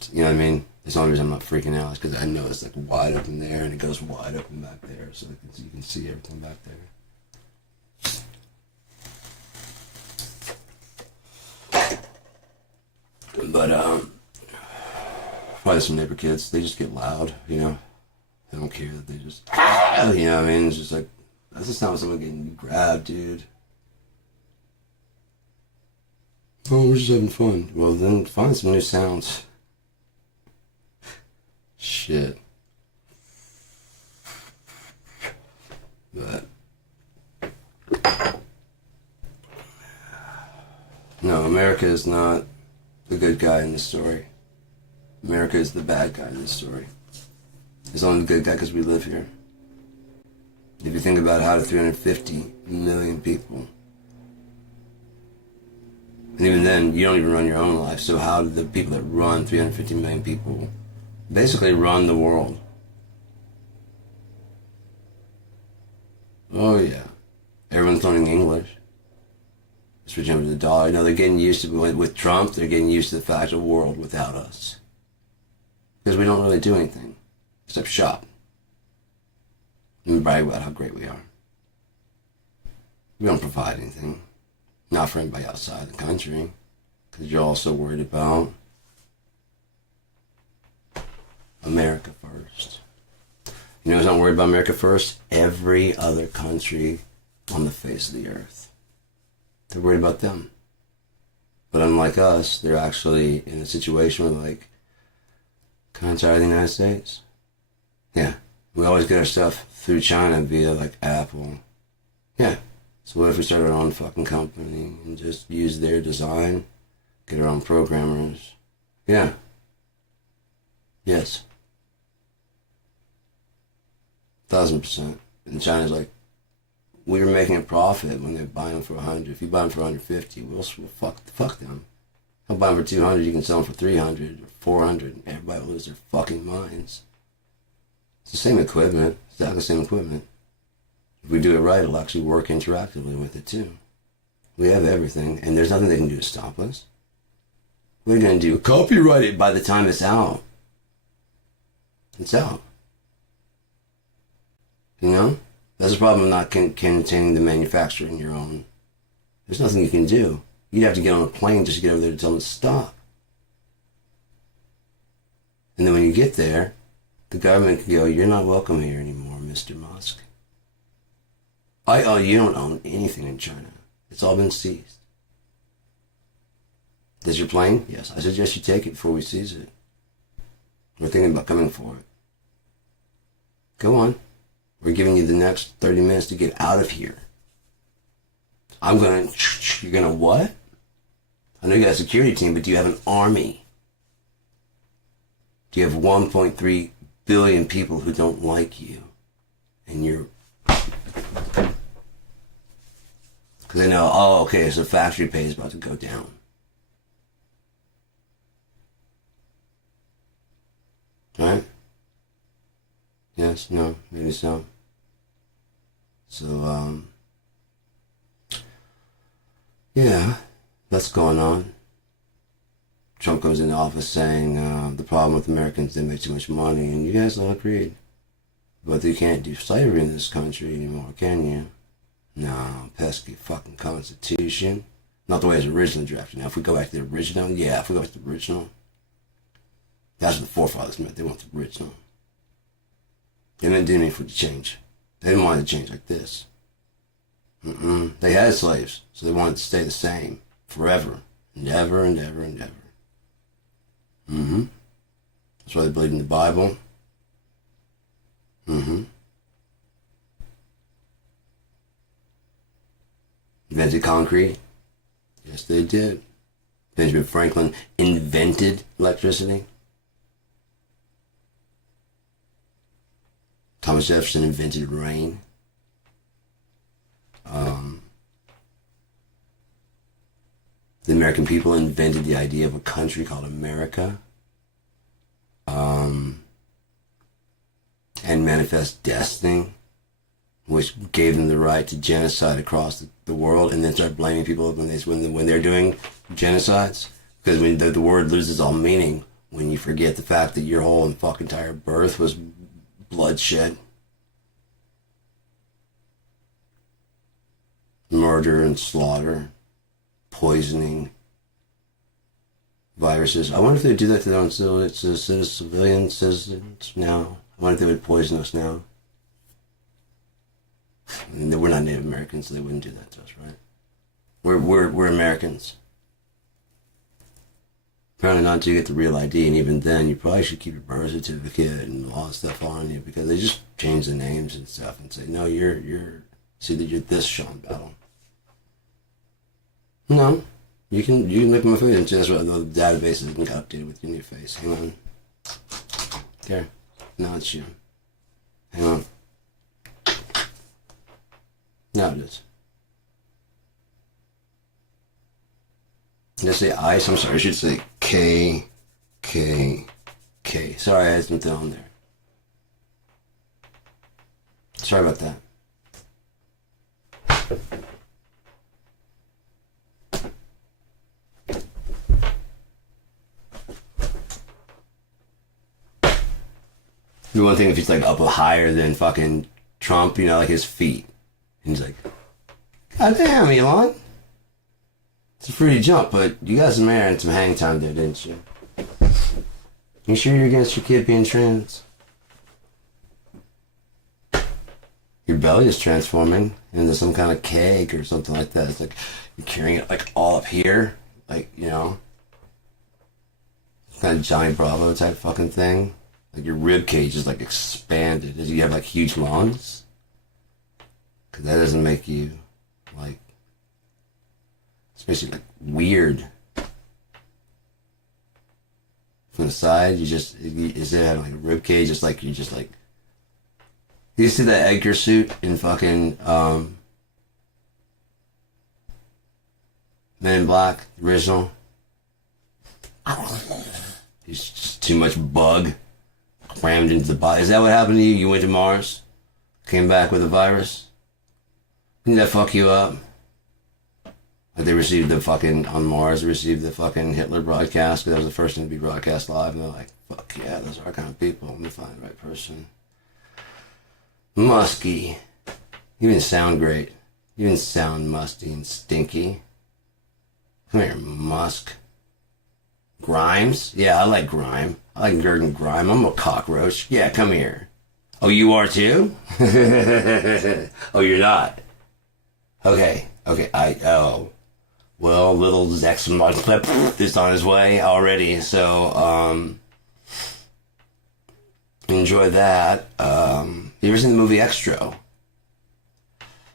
So, you know what I mean? That's the only reason I'm not freaking out, is because I know it's like wide open there, and it goes wide open back there, so you can see everything back there. But probably some neighbor kids, they just get loud, you know. They don't care that they just, you know what I mean? It's just like, that's just not someone getting grabbed, dude. Oh, we're just having fun. Well, then find some new sounds. Shit. But no, America is not the good guy in this story. America is the bad guy in this story. He's only the good guy because we live here. If you think about it, out of 350 million people, and even then, you don't even run your own life. So how do the people that run 350 million people basically run the world? Oh yeah. Everyone's learning English. Switching over to the dollar. You know, they're getting used to it. With Trump, they're getting used to the fact of a world without us. Because we don't really do anything except shop and brag about how great we are. We don't provide anything. Not for anybody outside the country, because you're also worried about America first. You know who's not worried about America first? Every other country on the face of the earth. They're worried about them. But unlike us, they're actually in a situation where, like, kind of tired of the United States. Yeah, we always get our stuff through China via, like, Apple. Yeah. So what if we start our own fucking company and just use their design, get our own programmers? Yeah. Yes. 1,000%. And China's like, we were making a profit when they're buying them for 100. If you buy them for 150, we'll fuck them. I'll buy them for 200, you can sell them for 300 or 400, and everybody will lose their fucking minds. It's the same equipment. It's exactly the same equipment. If we do it right, it'll actually work interactively with it too. We have everything, and there's nothing they can do to stop us. What are you going to do? Copyright it by the time it's out. It's out. You know? That's the problem with not containing the manufacturer in your own. There's nothing you can do. You'd have to get on a plane just to get over there to tell them to stop. And then when you get there, the government can go, you're not welcome here anymore, Mr. Musk. You don't own anything in China. It's all been seized. Does your plane? Yes. I suggest you take it before we seize it. We're thinking about coming for it. Go on. We're giving you the next 30 minutes to get out of here. You're gonna what? I know you got a security team, but do you have an army? Do you have 1.3 billion people who don't like you? And you're... Because they know, oh, okay, so factory pay is about to go down. Right? Yes, no, maybe so. So, yeah, that's going on. Trump goes into office saying the problem with Americans, they make too much money, and you guys all agreed. But you can't do slavery in this country anymore, can you? No, pesky fucking Constitution. Not the way it was originally drafted. Now, if we go back to the original, yeah, if we go back to the original, that's what the forefathers meant. They want the original. They didn't do anything for it to change. They didn't want it to change like this. They had slaves, so they wanted to stay the same forever and ever and ever and ever. That's why they believed in the Bible. Invented concrete. Yes, they did. Benjamin Franklin invented electricity. Thomas Jefferson invented rain. The American people invented the idea of a country called America. And Manifest Destiny, which gave them the right to genocide across the world, and then start blaming people when they're doing genocides. Because when the word loses all meaning when you forget the fact that your whole and fucking entire birth was bloodshed, murder and slaughter, poisoning, viruses. I wonder if they do that to their own civilian citizens now. I wonder if they would poison us now. And we're not Native Americans, so they wouldn't do that to us, right? We're Americans. Apparently not until you get the real ID, and even then, you probably should keep your birth certificate and all that stuff on you, because they just change the names and stuff and say, no, see that you're this Sean Battle. No, you can look at my face and just the database isn't updated with your new face. Hang on. There. Now it's you. Hang on. Now it is. Did I say ice? I'm sorry, I should say K. Sorry, I had something on there. Sorry about that. You want to think if he's like up higher than fucking Trump, you know, like his feet. And he's like, God damn, Elon. It's a free jump, but you got some air and some hang time there, didn't you? You sure you're against your kid being trans? Your belly is transforming into some kind of keg or something like that. It's like you're carrying it like all up here, like, you know, kind of Johnny Bravo type fucking thing. Like your rib cage is like expanded. Does you have like huge lungs? Because that doesn't make you like, it's basically like weird. From the side, instead of having like a rib cage, it's like you're just like, you see that Edgar suit in fucking Men in Black, original? He's just too much bug crammed into the body. Is that what happened to you? You went to Mars? Came back with a virus? Didn't that fuck you up? Like they received the fucking, on Mars, they received the fucking Hitler broadcast, because that was the first thing to be broadcast live, and they're like, fuck yeah, those are our kind of people. Let me find the right person. Musky. You didn't sound great. You didn't sound musty and stinky. Come here, Musk. Grimes? Yeah, I like grime. I like dirt and grime. I'm a cockroach. Yeah, come here. Oh, you are too? Oh, you're not? Okay. Well, little Zex clip is on his way already, so, enjoy that. You ever seen the movie Extra?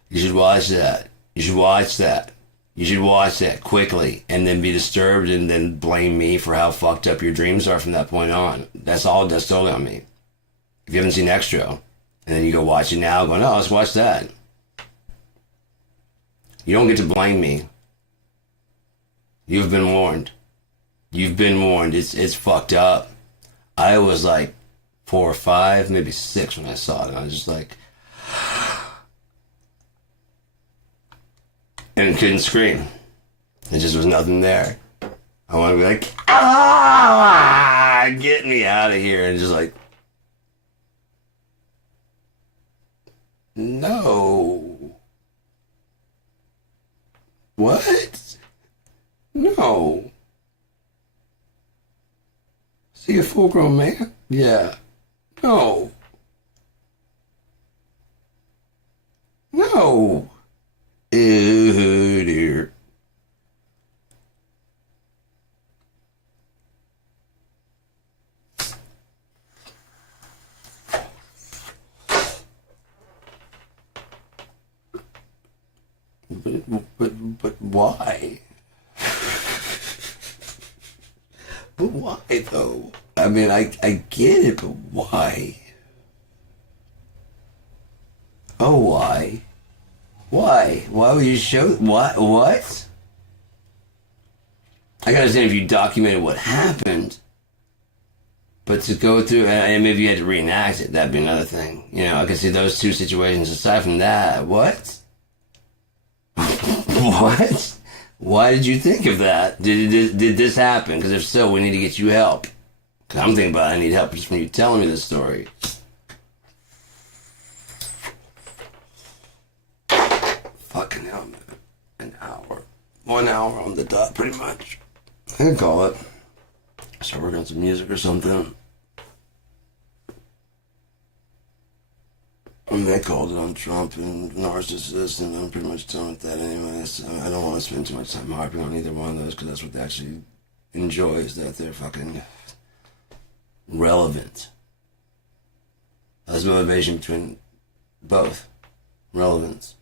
You should watch that. You should watch that. You should watch that quickly and then be disturbed and then blame me for how fucked up your dreams are from that point on. That's totally on me. If you haven't seen Extra, and then you go watch it now, going, oh, let's watch that. You don't get to blame me. You've been warned. You've been warned. It's fucked up. I was like 4 or 5, maybe 6 when I saw it. And I was just like, and couldn't scream. There just was nothing there. I want to be like, get me out of here. And just like, no. What? No. See a full-grown man? Yeah. No. No. Ew, dear. But why? But why though? I mean, I get it, but why? Oh, why? Why? Why would you show what? What? I can understand if you documented what happened, but to go through and maybe you had to reenact it, that'd be another thing. You know, I can see those two situations. Aside from that, what? What? Why did you think of that? Did this happen? Because if so, we need to get you help. Because I'm thinking about I need help just from you telling me this story. Fucking hell, man. An hour. 1 hour on the dot, pretty much. I can call it. Start working on some music or something. I mean, they called it on Trump and Narcissists, and I'm pretty much done with that anyway. So I don't want to spend too much time harping on either one of those, because that's what they actually enjoy, is that they're fucking relevant. That's the motivation between both. Relevance.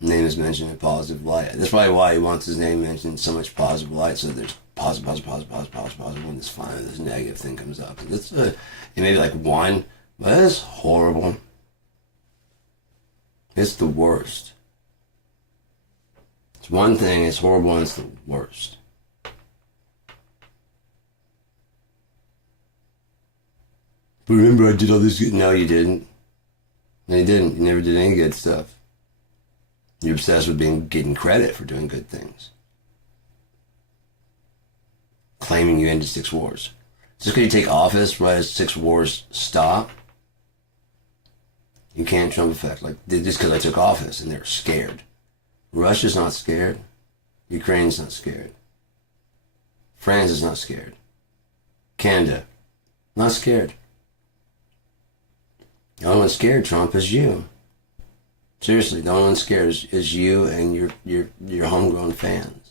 Name is mentioned in positive light. That's probably why he wants his name mentioned in so much positive light, so there's positive, when this finally this negative thing comes up. That's it may be like 1, but that's horrible. It's the worst. It's one thing, it's horrible, and it's the worst. But remember, I did all this good. No, you didn't. No, you didn't. You never did any good stuff. You're obsessed with getting credit for doing good things. Claiming you ended 6 wars. Just because you take office right as 6 wars stop, you can't Trump effect. Like, just because I took office and they're scared. Russia's not scared. Ukraine's not scared. France is not scared. Canada, not scared. The only one scared, Trump, is you. Seriously, the only one scared is you and your homegrown fans.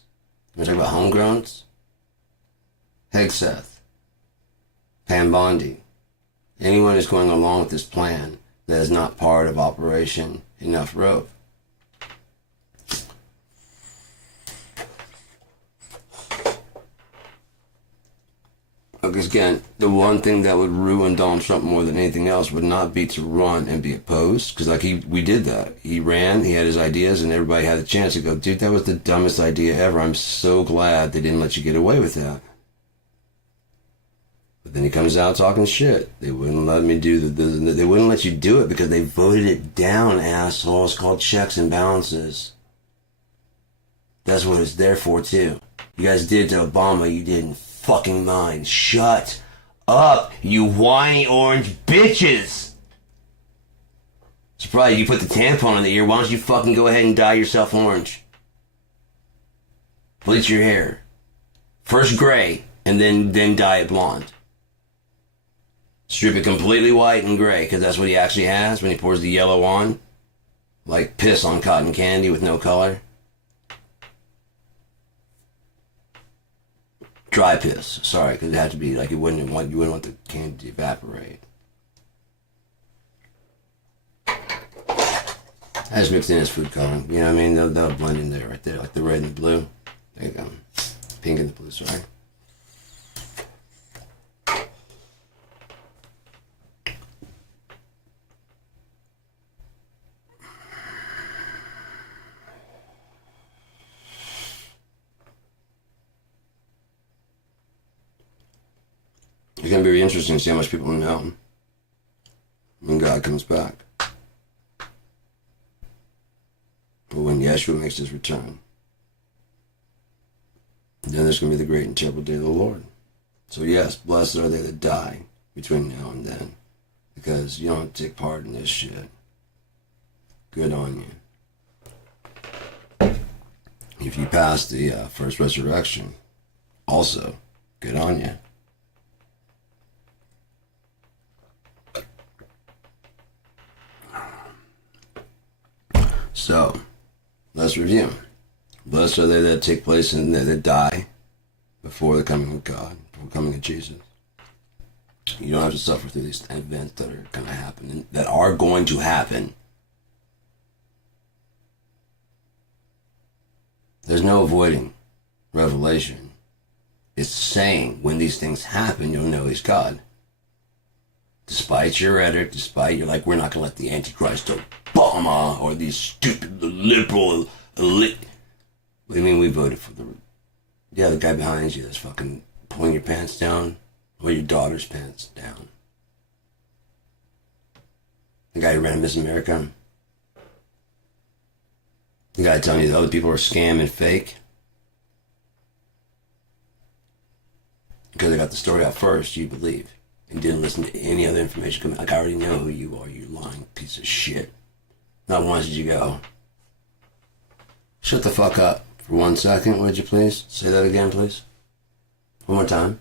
You want to talk about homegrowns? Hegseth, Pam Bondi, anyone who's going along with this plan that is not part of Operation Enough Rope. Because again, the one thing that would ruin Donald Trump more than anything else would not be to run and be opposed. Because like we did that. He ran, he had his ideas, and everybody had a chance to go, dude, that was the dumbest idea ever. I'm so glad they didn't let you get away with that. But then he comes out talking shit. They wouldn't let me do they wouldn't let you do it because they voted it down, asshole. It's called checks and balances. That's what it's there for too. You guys did to Obama, you didn't fucking mind. Shut up, you whiny orange bitches. Surprised you put the tampon in the ear. Why don't you fucking go ahead and dye yourself orange? Bleach your hair. First gray, and then dye it blonde. Strip it completely white and gray, because that's what he actually has when he pours the yellow on. Like piss on cotton candy with no color. Dry piss. Sorry, because it had to be like you wouldn't want the candy to evaporate. I just mixed in his food coloring. You know what I mean? They'll blend in there, right there, like the red and the blue. There you go. Pink and the blue, sorry. It's going to be very interesting to see how much people know when God comes back. But when Yeshua makes his return, then there's going to be the great and terrible day of the Lord. So yes, blessed are they that die between now and then, because you don't have to take part in this shit. Good on you. If you pass the first resurrection, also, good on you. So, let's review. Blessed are they that take place and that die before the coming of God, before the coming of Jesus. You don't have to suffer through these events that are going to happen, that are going to happen. There's no avoiding revelation. It's saying when these things happen, you'll know he's God. Despite your rhetoric, despite you're like, we're not going to let the Antichrist Obama or these stupid liberal elite. What do you mean we voted for the guy behind you that's fucking pulling your pants down? Or your daughter's pants down? The guy who ran Miss America? The guy telling you that other people are scam and fake? Because they got the story out first, you believe. And didn't listen to any other information coming. Like, I already know who you are, you lying piece of shit. Not once did you go, shut the fuck up for 1 second, would you please? Say that again, please. One more time.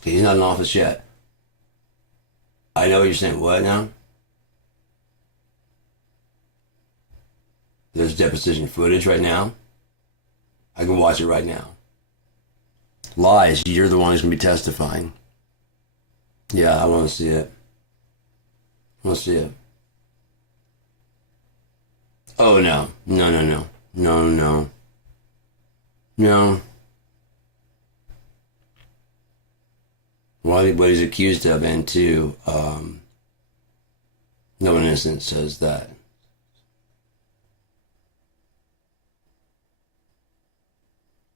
Okay, he's not in office yet. I know what you're saying. What now? There's deposition footage right now. I can watch it right now. Lies, you're the one who's going to be testifying. Yeah, I want to see it. I want to see it. Oh, no. No, no, no. No, no. No. What he's accused of, and two, no one innocent says that.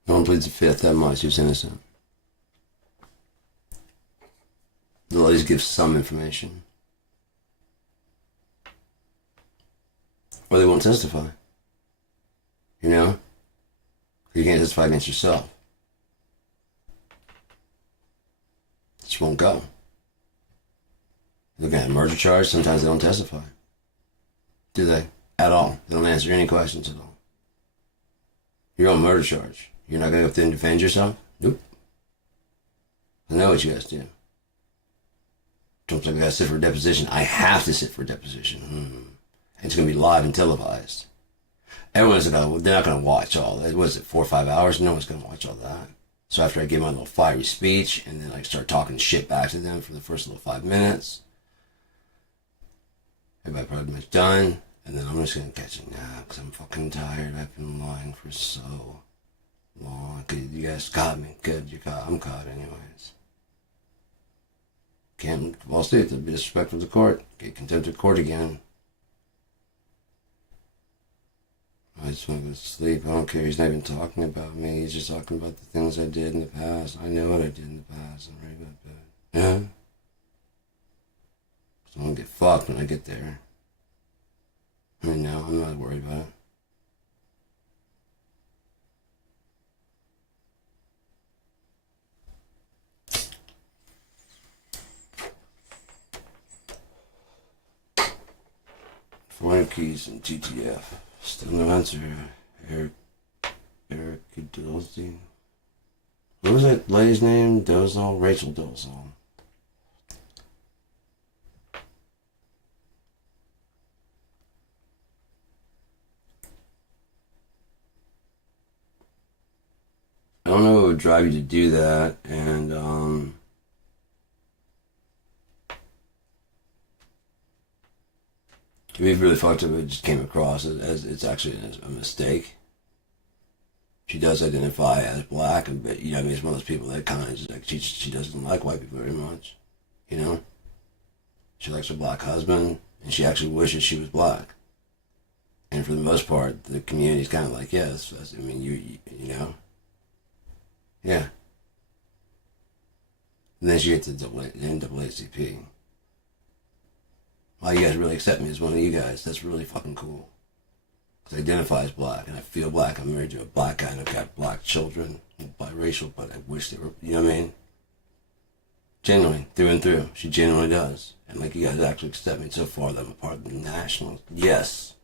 No one pleads the fifth that much who's innocent. They'll at least give some information. Or they won't testify. You know? You can't testify against yourself. Just won't go. Look at a murder charge, sometimes they don't testify. Do they? At all. They don't answer any questions at all. You're on murder charge. You're not going to go up there and defend yourself? Nope. I know what you guys do. Don't think I got to sit for a deposition. I have to sit for a deposition. It's going to be live and televised. They're not going to watch all that. Was it 4 or 5 hours? No one's going to watch all that. So after I give my little fiery speech, and then I start talking shit back to them for the first little 5 minutes, everybody pretty much done, and then I'm just going to catch a nap because I'm fucking tired. I've been lying for so long. You guys caught me. Good, I'm caught anyways. Can't fall asleep. There'll be disrespect of the court. Get contempt of court again. I just want to go to sleep. I don't care. He's not even talking about me. He's just talking about the things I did in the past. I know what I did in the past. I'm ready to go to bed. Yeah? So I'm going to get fucked when I get there. I mean, no, I'm not worried about it. Foreign keys and TTF. Still no answer. Eric Dolsey. What was that lady's name? Dozal? Rachel Dozal. don't know what would drive you to do that, and it'd be really fucked up if it just came across as it's actually a mistake. She does identify as black, but you know, I mean, it's one of those people that kind of just like she doesn't like white people very much, you know. She likes her black husband, and she actually wishes she was black. And for the most part, the community's kind of like, yeah, that's I mean, you know, yeah. And then she gets to the NAACP. Wow, you guys really accept me as one of you guys. That's really fucking cool. Because I identify as black, and I feel black. I'm married to a black guy, and I've got black children. I'm biracial, but I wish they were, you know what I mean? Genuinely, through and through. She genuinely does. And like, you guys actually accept me so far that I'm a part of the national. Yes.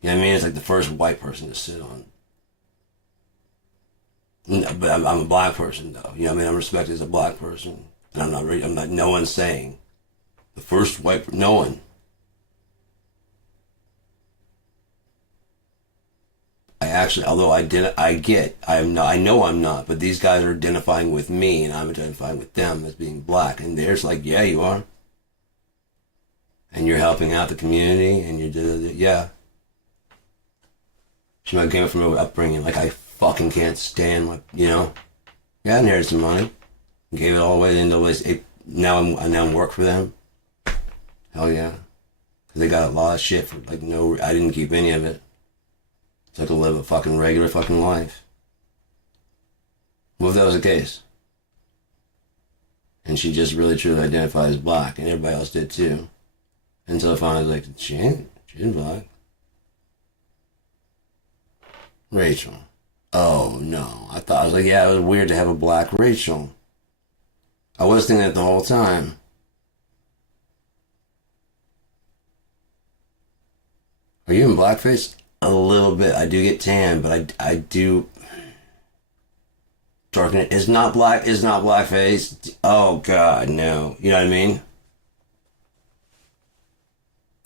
You know what I mean? It's like the first white person to sit on. No, but I'm a black person, though. You know what I mean? I'm respected as a black person. And I'm not, no one's saying. The first white, no one. I actually, although I know I'm not, but these guys are identifying with me, and I'm identifying with them as being black. And they're just like, yeah, you are. And you're helping out the community, and yeah. She might came from an upbringing, like, I fucking can't stand, like, you know. Yeah, I inherited some money. Gave it all away to NAACP. Now I'm work for them. Hell yeah. Because they got a lot of shit for, like, I didn't keep any of it. So I could live a fucking regular fucking life. What if that was the case? And she just really truly identified as black, and everybody else did too. Until I finally was like, she ain't black. Rachel. Oh no. I was like, yeah, it was weird to have a black Rachel. I was thinking that the whole time. Are you in blackface? A little bit. I do get tan, but I do darken it. It's not blackface. Oh god, no. You know what I mean?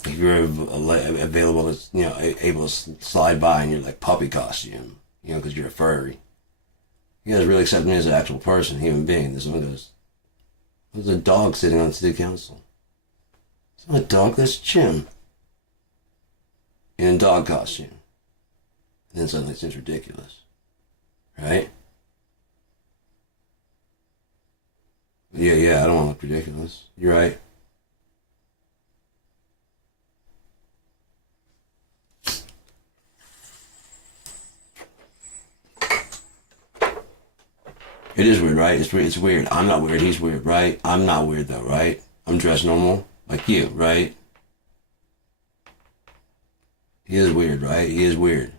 If you're available to, you know, able to slide by in your like puppy costume, you know, because you're a furry. You guys really accept me as an actual person, human being. This one goes, there's a dog sitting on the city council. It's not a dog, that's Jim. In a dog costume. And then suddenly it seems ridiculous. Right? Yeah, I don't want to look ridiculous. You're right. It is weird, right? It's weird. I'm not weird, he's weird, right? I'm not weird though, right? I'm dressed normal, like you, right? He is weird, right? He is weird.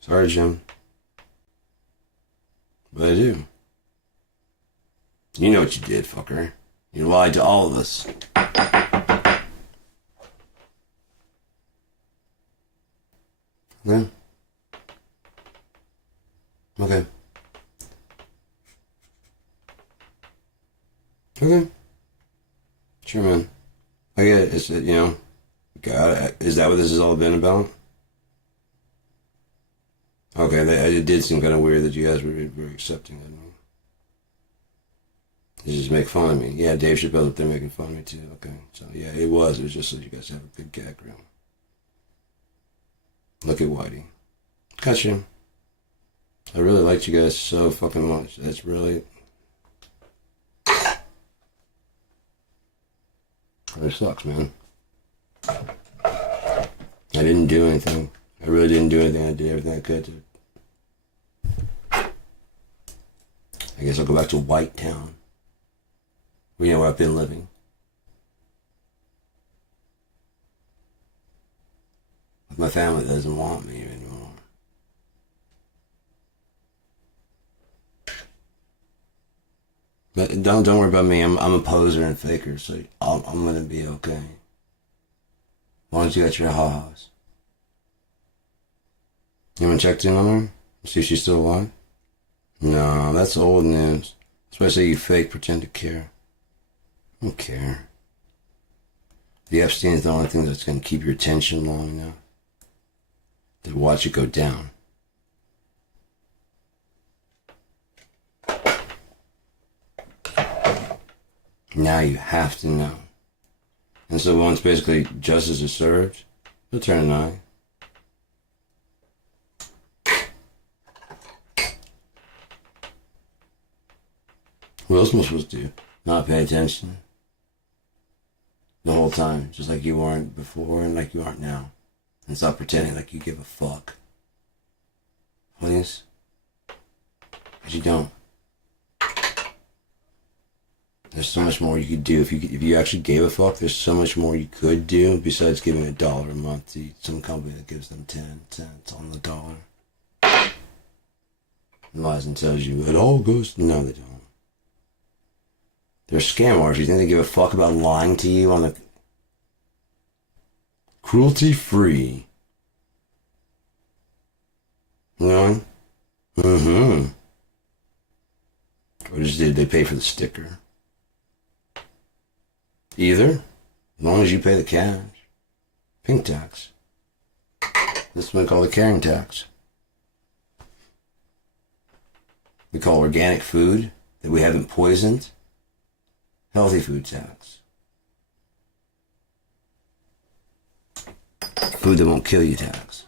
Sorry, Jim. But I do. You know what you did, fucker. You lied to all of us. Okay. Okay. Okay. Sure, man. I get it. It's, you know, God, is that what this has all been about? Okay, it did seem kind of weird that you guys were very accepting of me. You just make fun of me. Yeah, Dave Chappelle's up there making fun of me too. Okay, so yeah, it was just so you guys have a good gag reel. Look at Whitey. Gotcha. I really liked you guys so fucking much. That's really... It sucks, man. I didn't do anything. I really didn't do anything. I did everything I could to... I guess I'll go back to White Town. You know where I've been living. With my family that doesn't want me anymore. But don't worry about me. I'm a poser and faker, so I'm gonna be okay. As long as you got your ha-has. You haven't checked in on her? See if she's still alive? No, that's old news. Especially you fake pretend to care. I don't care. The Epstein is the only thing that's going to keep your attention long enough to watch it go down. Now you have to know. And so once basically justice is served, you'll turn an eye. What else am I supposed to do? Not pay attention? The whole time, just like you weren't before and like you aren't now. And stop pretending like you give a fuck. Please? Because you don't. There's so much more you could do. If you actually gave a fuck, there's so much more you could do besides giving $1 a month to some company that gives them 10 cents on the dollar. And lies and tells you it all goes. No, they don't. They're scam artists. You think they give a fuck about lying to you on the cruelty-free? You know? Mm-hmm. Or just did they pay for the sticker? Either, as long as you pay the cash. Pink tax. This is what we call the caring tax. We call organic food that we haven't poisoned healthy food tax. Food that won't kill you tax.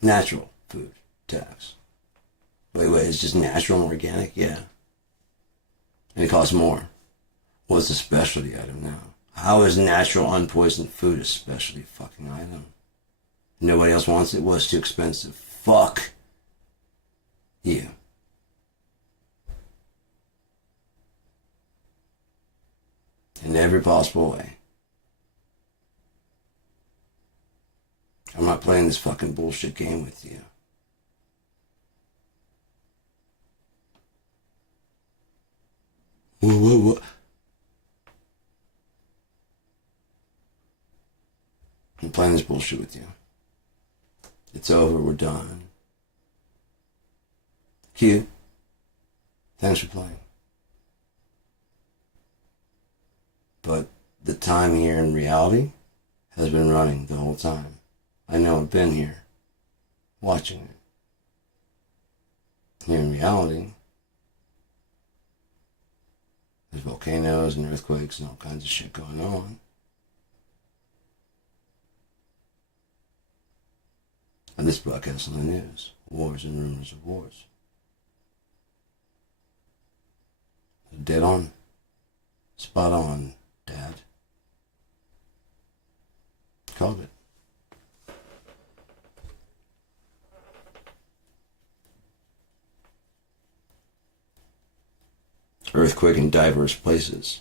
Natural food tax. Wait, it's just natural and organic? Yeah. And it costs more. Well, it's a specialty item now. How is natural, unpoisoned food a specialty fucking item? Nobody else wants it? Well, it's too expensive. Fuck you. In every possible way. I'm not playing this fucking bullshit game with you. Whoa. I'm playing this bullshit with you. It's over, we're done. Q, thanks for playing. But the time here in reality has been running the whole time. I know I've been here, watching it. Here in reality, there's volcanoes and earthquakes and all kinds of shit going on. And this broadcast on the news, wars and rumors of wars. Dead on, spot on, Dad. Called it. Earthquake in diverse places.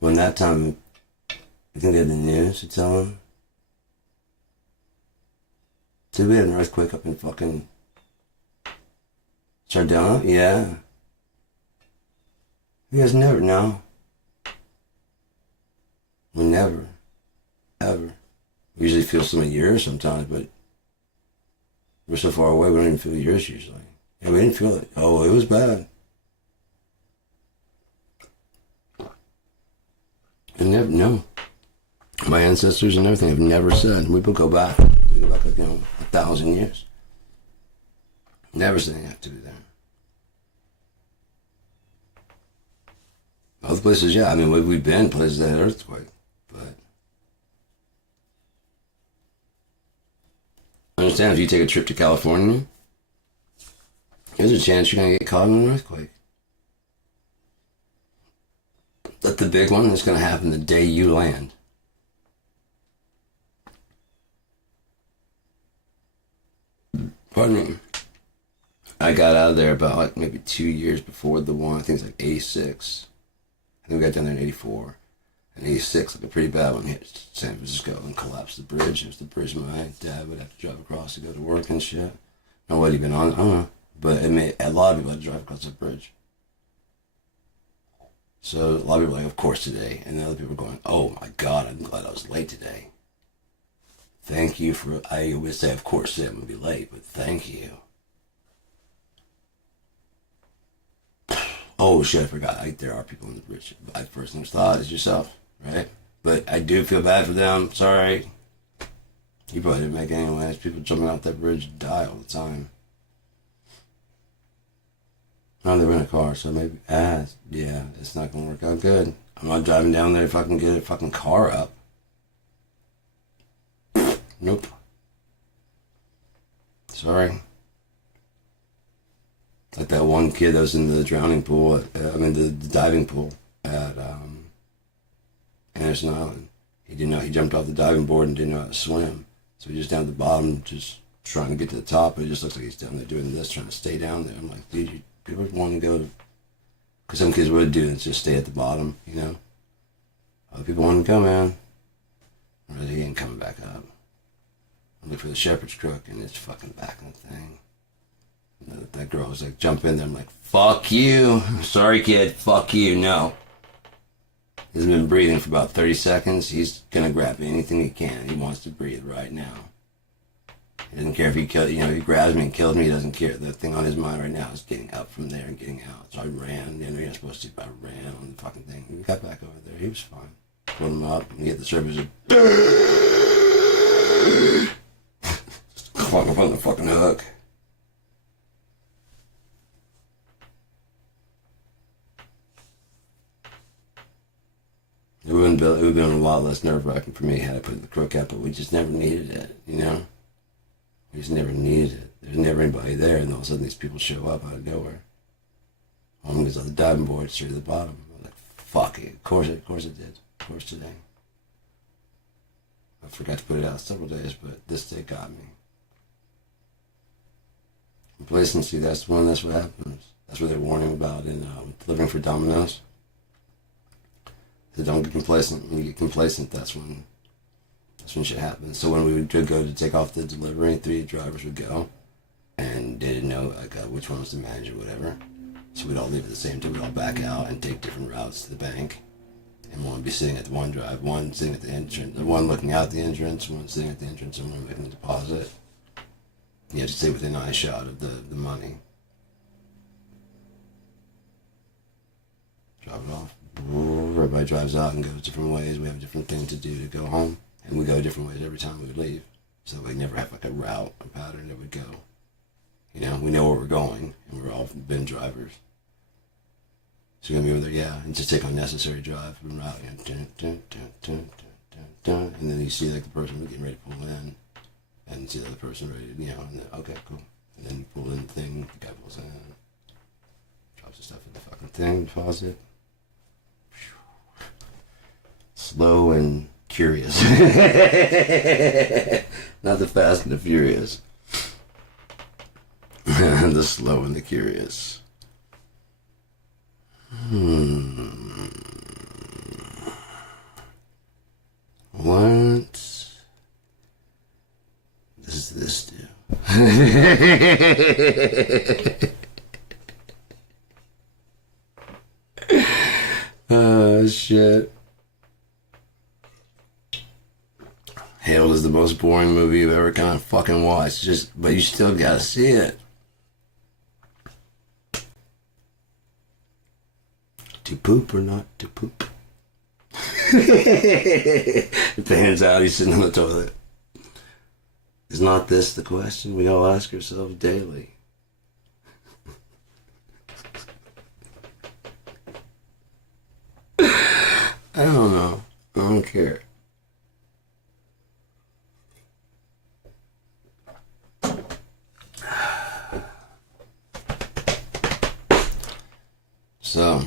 When that time, you think they had the news to tell them? Did we have an earthquake up in fucking Sardinia? Yeah. You guys never know. We never, ever. We usually feel some years sometimes, but we're so far away we don't even feel years usually. Yeah, we didn't feel it. Oh, it was bad. I never know. My ancestors and everything have never said. We go back. We go back like, 1,000 years. Never said anything have to be there. Other places, yeah. I mean, we've been places that had earthquake, but I understand if you take a trip to California, there's a chance you're gonna get caught in an earthquake. But the big one is gonna happen the day you land. Pardon me. I got out of there about like maybe 2 years before the one. I think it's like 86. I think we got down there in 84. And 86, like a pretty bad one, hit San Francisco and collapsed the bridge. It was the bridge my dad would have to drive across to go to work and shit. Now what he been on, I don't know. But it made a lot of people had to drive across the bridge. So a lot of people were like, of course today. And the other people were going, oh my God, I'm glad I was late today. Thank you for, I always say, of course, I'm going to be late, but thank you. oh shit, I forgot. There are people on the bridge. I first thought it's yourself, right? But I do feel bad for them. Sorry. You probably didn't make it anyways. People jumping off that bridge die all the time. No, they were in a car, so maybe, yeah, it's not gonna work out good. I'm not driving down there if I can get a fucking car up. Nope. Sorry. Like that one kid that was in the drowning pool, the diving pool at Anderson Island. He didn't know, he jumped off the diving board and didn't know how to swim. So he's just down at the bottom, just trying to get to the top, but it just looks like he's down there doing this, trying to stay down there. I'm like, dude, people want to go, because some kids would do is just stay at the bottom, you know? Other people want to go, man. Or he ain't coming back up. I look for the shepherd's crook, and it's fucking back in the thing. That girl was like, jump in there. I'm like, fuck you. Sorry, kid. Fuck you. No. He hasn't been breathing for about 30 seconds. He's gonna grab anything he can. He wants to breathe right now. He doesn't care if he kills, he grabs me and kills me. He doesn't care. The thing on his mind right now is getting up from there and getting out. So I ran. You're not supposed to, but I ran on the fucking thing. We got back over there. He was fine. Pulled him up and get the service. Just clunk up on the fucking hook. It would have been a lot less nerve-wracking for me had I put the crook out, but we just never needed it, you know? We just never needed it. There's never anybody there, and all of a sudden these people show up out of nowhere. One goes on the diving board straight to the bottom. I'm like, fuck it. Of course it did. Of course today. I forgot to put it out several days, but this day got me. Complacency, that's what happens. That's what they're warning about in Living for Dominoes. So don't get complacent. When you get complacent, that's when shit happens. So when we would go to take off the delivery, 3 drivers would go, and they didn't know which one was the manager or whatever. So we'd all leave at the same time. We'd all back out and take different routes to the bank. And one would be sitting at the one drive, one sitting at the entrance, one looking out the entrance, one sitting at the entrance, and one making the deposit. You have to stay within eye shot of the money. Drop it off. Everybody drives out and goes different ways. We have different things to do to go home, and we go different ways every time we would leave. So we never have like a route, a pattern that would go. You know, we know where we're going, and we're all been drivers. So we're gonna be over there, yeah, and just take unnecessary drive from route, and then you see like the person getting ready to pull in, and see the other person ready to, and then, okay, cool, and then you pull in the thing, the guy pulls in, drops the stuff in the fucking thing, deposit. Slow and curious. Not the fast and the furious. The slow and the curious. What does this do? Oh, shit. Hail is the most boring movie you've ever kind of fucking watched. But you still gotta see it. To poop or not to poop? The hands out, he's sitting on the toilet. Is not this the question we all ask ourselves daily? I don't know. I don't care. So,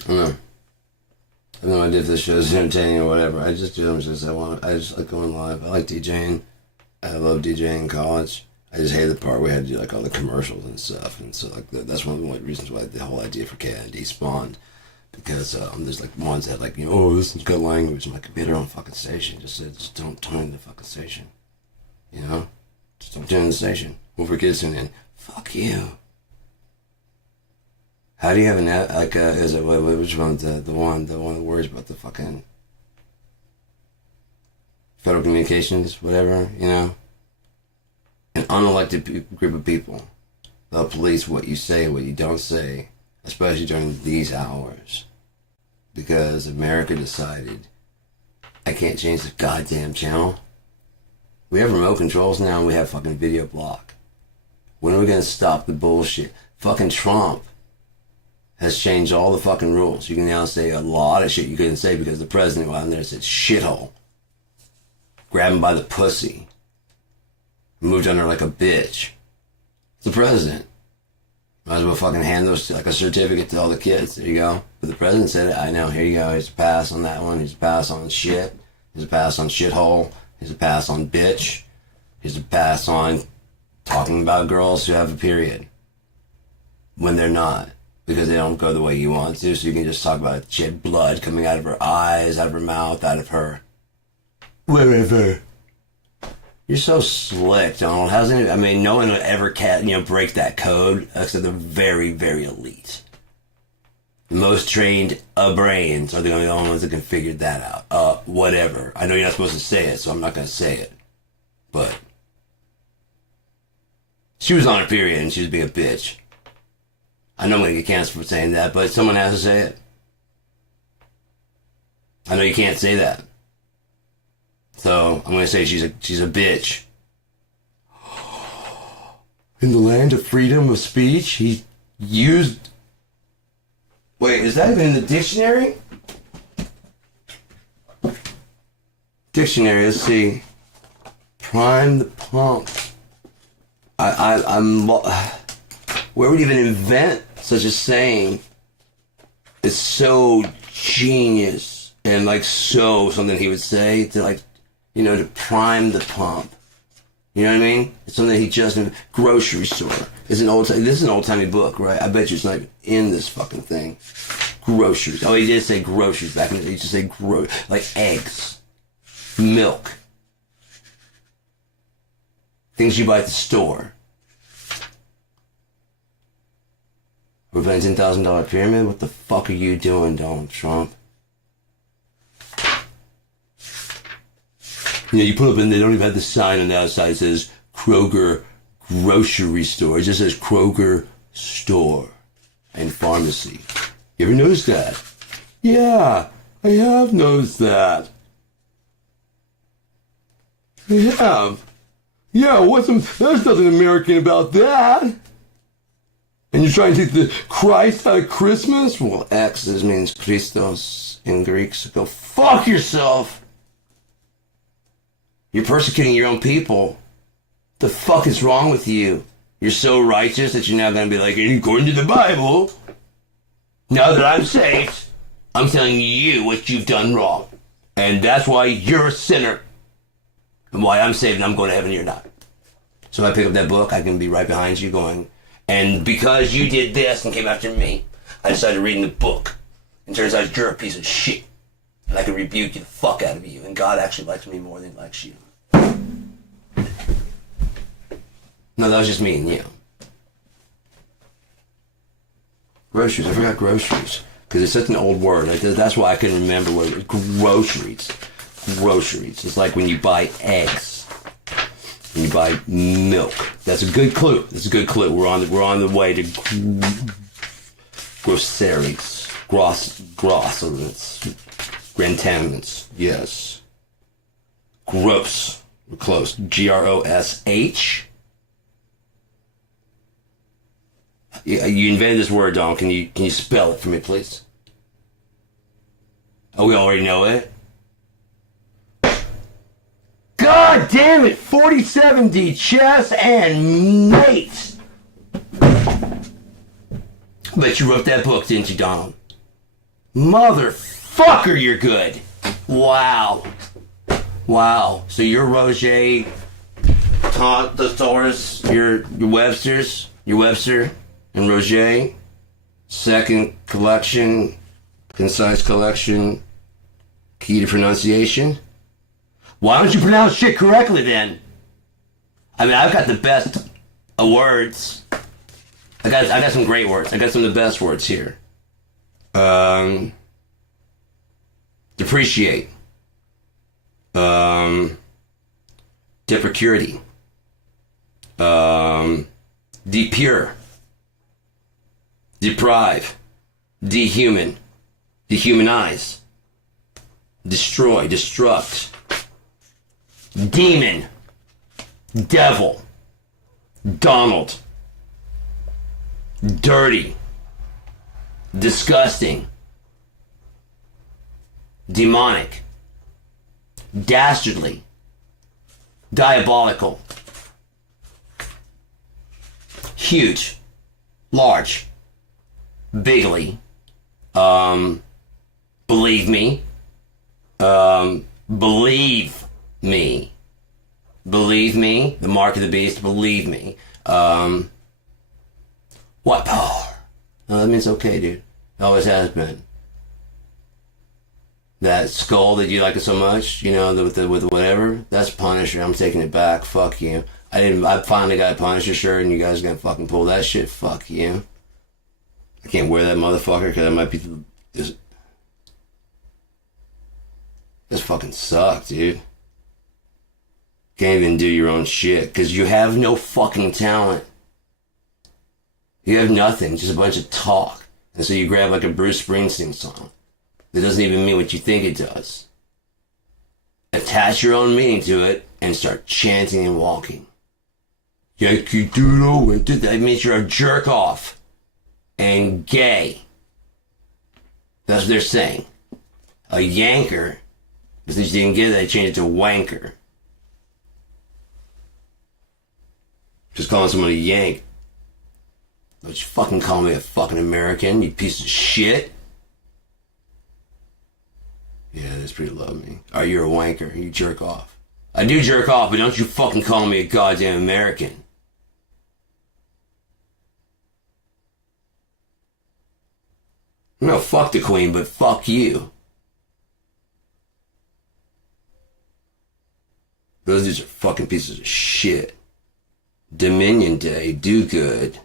I don't know. I have no idea if this show is entertaining or whatever. I just do them because I just like going live. I like DJing. I love DJing in college. I just hate the part where we had to do like all the commercials and stuff. And so like that's one of the reasons why the whole idea for KND spawned. Because there's like ones that like, oh, this one's got language. I'm like, be their own fucking station. Just don't tune the fucking station. Just don't tune the station. When for kids tune in, fuck you. How do you have is it, which one's the one that worries about the fucking Federal Communications, whatever, An unelected group of people. They'll police what you say, what you don't say, especially during these hours, because America decided I can't change the goddamn channel. We have remote controls now and we have fucking video block. When are we gonna stop the bullshit? Fucking Trump has changed all the fucking rules. You can now say a lot of shit you couldn't say because the president went out there and said shithole. Grab him by the pussy. Moved on her like a bitch. It's the president. Might as well fucking hand those like a certificate to all the kids. There you go. But the president said it. I know. Here you go. Here's a pass on that one. Here's a pass on shit. Here's a pass on shithole. Here's a pass on bitch. Here's a pass on talking about girls who have a period when they're not, because they don't go the way you want to. So you can just talk about shit, blood coming out of her eyes, out of her mouth, out of her wherever. You're so slick, Donald. No one would ever break that code except the very, very elite. The most trained brains are the only ones that can figure that out. Whatever. I know you're not supposed to say it, so I'm not going to say it. But she was on her period and she was being a bitch. I know I'm going to get canceled for saying that, but someone has to say it. I know you can't say that. So I'm going to say she's a bitch. In the land of freedom of speech, he used... Wait, is that even in the dictionary? Dictionary, let's see. Prime the pump. I'm... Where would you even invent such a saying? It's so genius and so something he would say to to prime the pump. You know what I mean? It's something he just grocery store. This is an old-timey book, right? I bet you it's not even in this fucking thing. Groceries. Oh, he did say groceries back in the day. He used to say like eggs, milk, things you buy at the store. We're playing $10,000 pyramid? What the fuck are you doing, Donald Trump? You put up and they don't even have the sign on the outside that says Kroger grocery store. It just says Kroger store and pharmacy. You ever notice that? Yeah, I have noticed that. I have. Yeah, there's nothing American about that. And you're trying to take the Christ out of Christmas? Well, X means Christos in Greek, so go fuck yourself. You're persecuting your own people. The fuck is wrong with you? You're so righteous that you're now going to be like, according to the Bible, now that I'm saved, I'm telling you what you've done wrong. And that's why you're a sinner. And why I'm saved and I'm going to heaven and you're not. So if I pick up that book, I can be right behind you going, and because you did this and came after me, I decided reading the book. And turns out you're a piece of shit. And I can rebuke the fuck out of you. And God actually likes me more than he likes you. No, that was just me and you. Groceries. I forgot groceries. Because it's such an old word. That's why I couldn't remember what it was. Groceries. Groceries. It's like when you buy eggs. When you buy milk. That's a good clue. That's a good clue. We're on the way to groceries. Groceries. Grantaments. Yes. Gross. We're close. Grosh. You invented this word, Don. Can you spell it for me, please? Oh, we already know it? God damn it! 4070 chess and mates! Bet you wrote that book, didn't you, Donald? Motherfucker, you're good! Wow. Wow. So you're Roger, Thesaurus, your Webster's, your Webster, and Roger, second collection, concise collection, key to pronunciation. Why don't you pronounce shit correctly then? I mean, I've got the best words. I got some great words. I got some of the best words here. Depreciate. Deprecurity. Depure. deprive, dehuman, dehumanize, destroy, destruct, demon, devil, Donald, dirty, disgusting, demonic, dastardly, diabolical, huge, large, bigly, believe me, believe me, believe me, the mark of the beast, believe me, what power? No, that means okay, dude. It always has been. That skull that you like it so much, you know, with whatever, that's Punisher. I'm taking it back. Fuck you. I finally got a Punisher shirt and you guys are gonna fucking pull that shit. Fuck you. I can't wear that motherfucker because I might be this fucking sucks, dude. Can't even do your own shit because you have no fucking talent. You have nothing, just a bunch of talk. And so you grab like a Bruce Springsteen song that doesn't even mean what you think it does. Attach your own meaning to it and start chanting and walking. Yankee Doodle, that means you're a jerk off and gay. That's what they're saying. A yanker, but since you didn't get it, they changed it to wanker. Just calling someone a yank. Don't you fucking call me a fucking American, you piece of shit. Yeah, that's pretty low of me. Oh, you're a wanker, you jerk off. I do jerk off, but don't you fucking call me a goddamn American. No, fuck the Queen, but fuck you. Those dudes are fucking pieces of shit. Dominion Day, do good.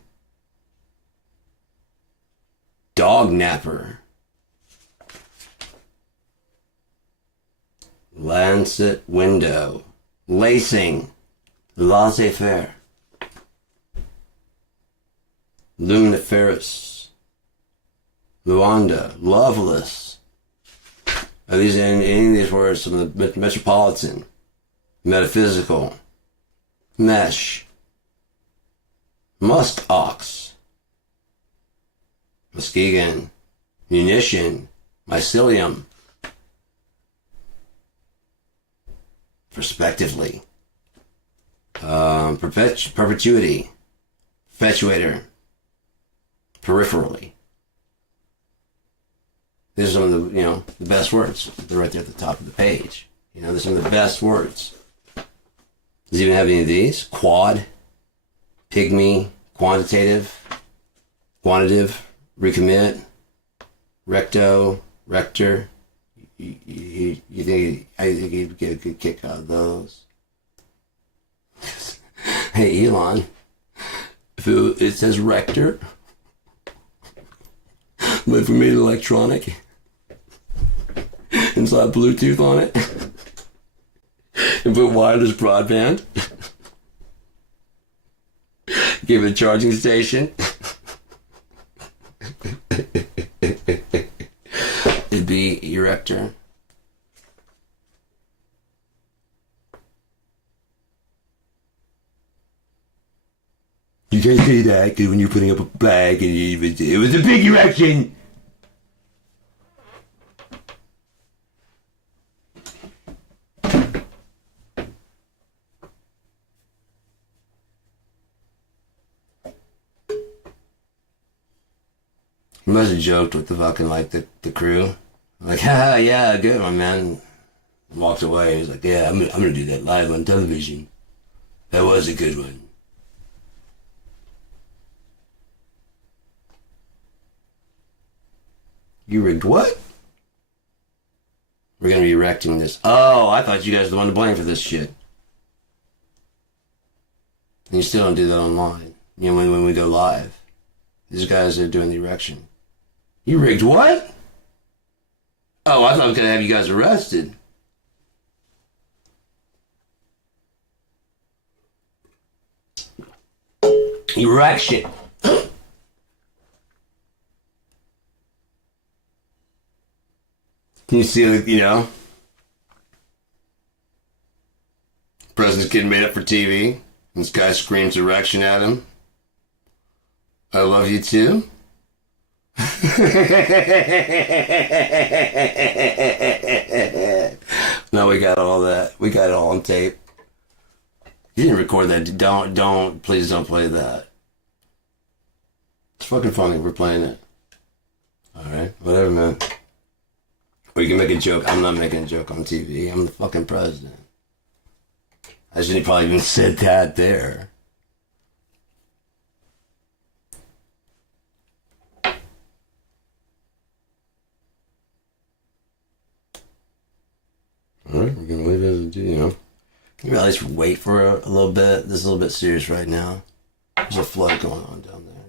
Dog napper. Lancet window. Lacing. Laissez-faire. Luminiferous. Luanda. Loveless. Are these in any of these words from the metropolitan? Metaphysical. Mesh. Musk ox. Muskegon. Munition. Mycelium. Prospectively. Perpetuity. Perpetuator. Peripherally. These are some of the, the best words. They're right there at the top of the page. They're some of the best words. Does it even have any of these? Quad. Pygmy. Quantitative. Quantitative. Recommit. Recto. Rector. I think you'd get a good kick out of those. Hey, Elon. If it says rector, but if we made it electronic and slap Bluetooth on it and put wireless broadband, give it a charging station, it'd be erector. You can't say that because when you're putting up a flag and it was a big erection. He must have joked with the fucking, the crew. Like, haha, yeah, good one, man. Walked away. He was like, yeah, I'm gonna do that live on television. That was a good one. You rigged what? We're gonna be erecting this. Oh, I thought you guys were the one to blame for this shit. And you still don't do that online. When we go live. These guys are doing the erection. You rigged what? Oh, I thought I was gonna have you guys arrested. Erection. You see, president's getting made up for TV. This guy screams erection at him. I love you too. No, we got all that. We got it all on tape. You didn't record that. Please don't play that. It's fucking funny. We're playing it. Alright, whatever, man. Or you can make a joke. I'm not making a joke on TV. I'm the fucking president. I shouldn't have probably even said that there. Alright, we're gonna leave it as maybe at least wait for a little bit. This is a little bit serious right now. There's a flood going on down there,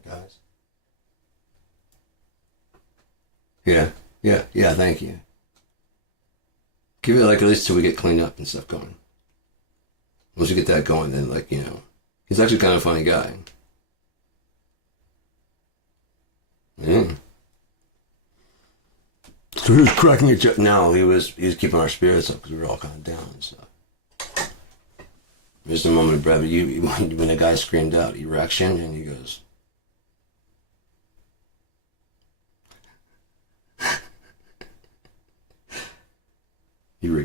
guys. Yeah, thank you. Give it at least till we get cleaned up and stuff going. Once you get that going, then he's actually kind of a funny guy. Yeah. So he was cracking a joke. No, he was keeping our spirits up because we were all kind of down and stuff. Just a moment of brevity. When the guy screamed out erection, and he goes,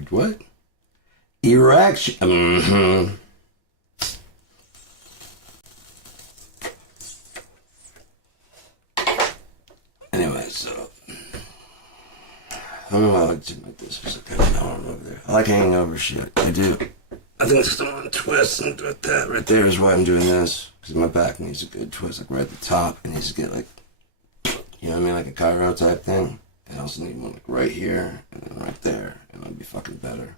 what? Erection. Mm-hmm. Anyway, so I don't know why I like to like this. There's like an arm over there. I like hanging over shit. I do. I think it's someone twists and that right there is why I'm doing this. Because my back needs a good twist, like right at the top. It needs to get like, you know what I mean, like a Cairo type thing. And I also need one like right here and then right there, and it'll be fucking better.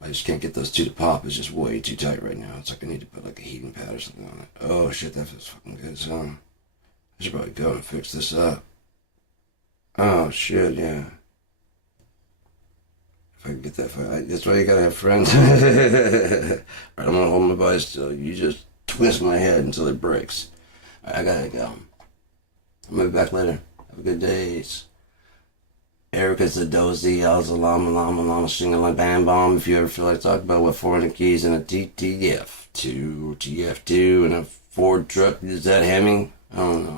I just can't get those two to pop. It's just way too tight right now. It's like I need to put like a heating pad or something on it. Oh shit, that feels fucking good. So I should probably go and fix this up. Oh shit, yeah. If I can get that far, that's why you gotta have friends. Alright, I'm gonna hold my body still. You just twist my head until it breaks. Alright, I gotta go. I'll be back later. Have a good day. Erica's a dozy, Al's a llama, llama, llama, singing like bam bomb. If you ever feel like talking about what foreign keys and a TTF2, TF2, and a Ford truck, is that Hemming? I don't know.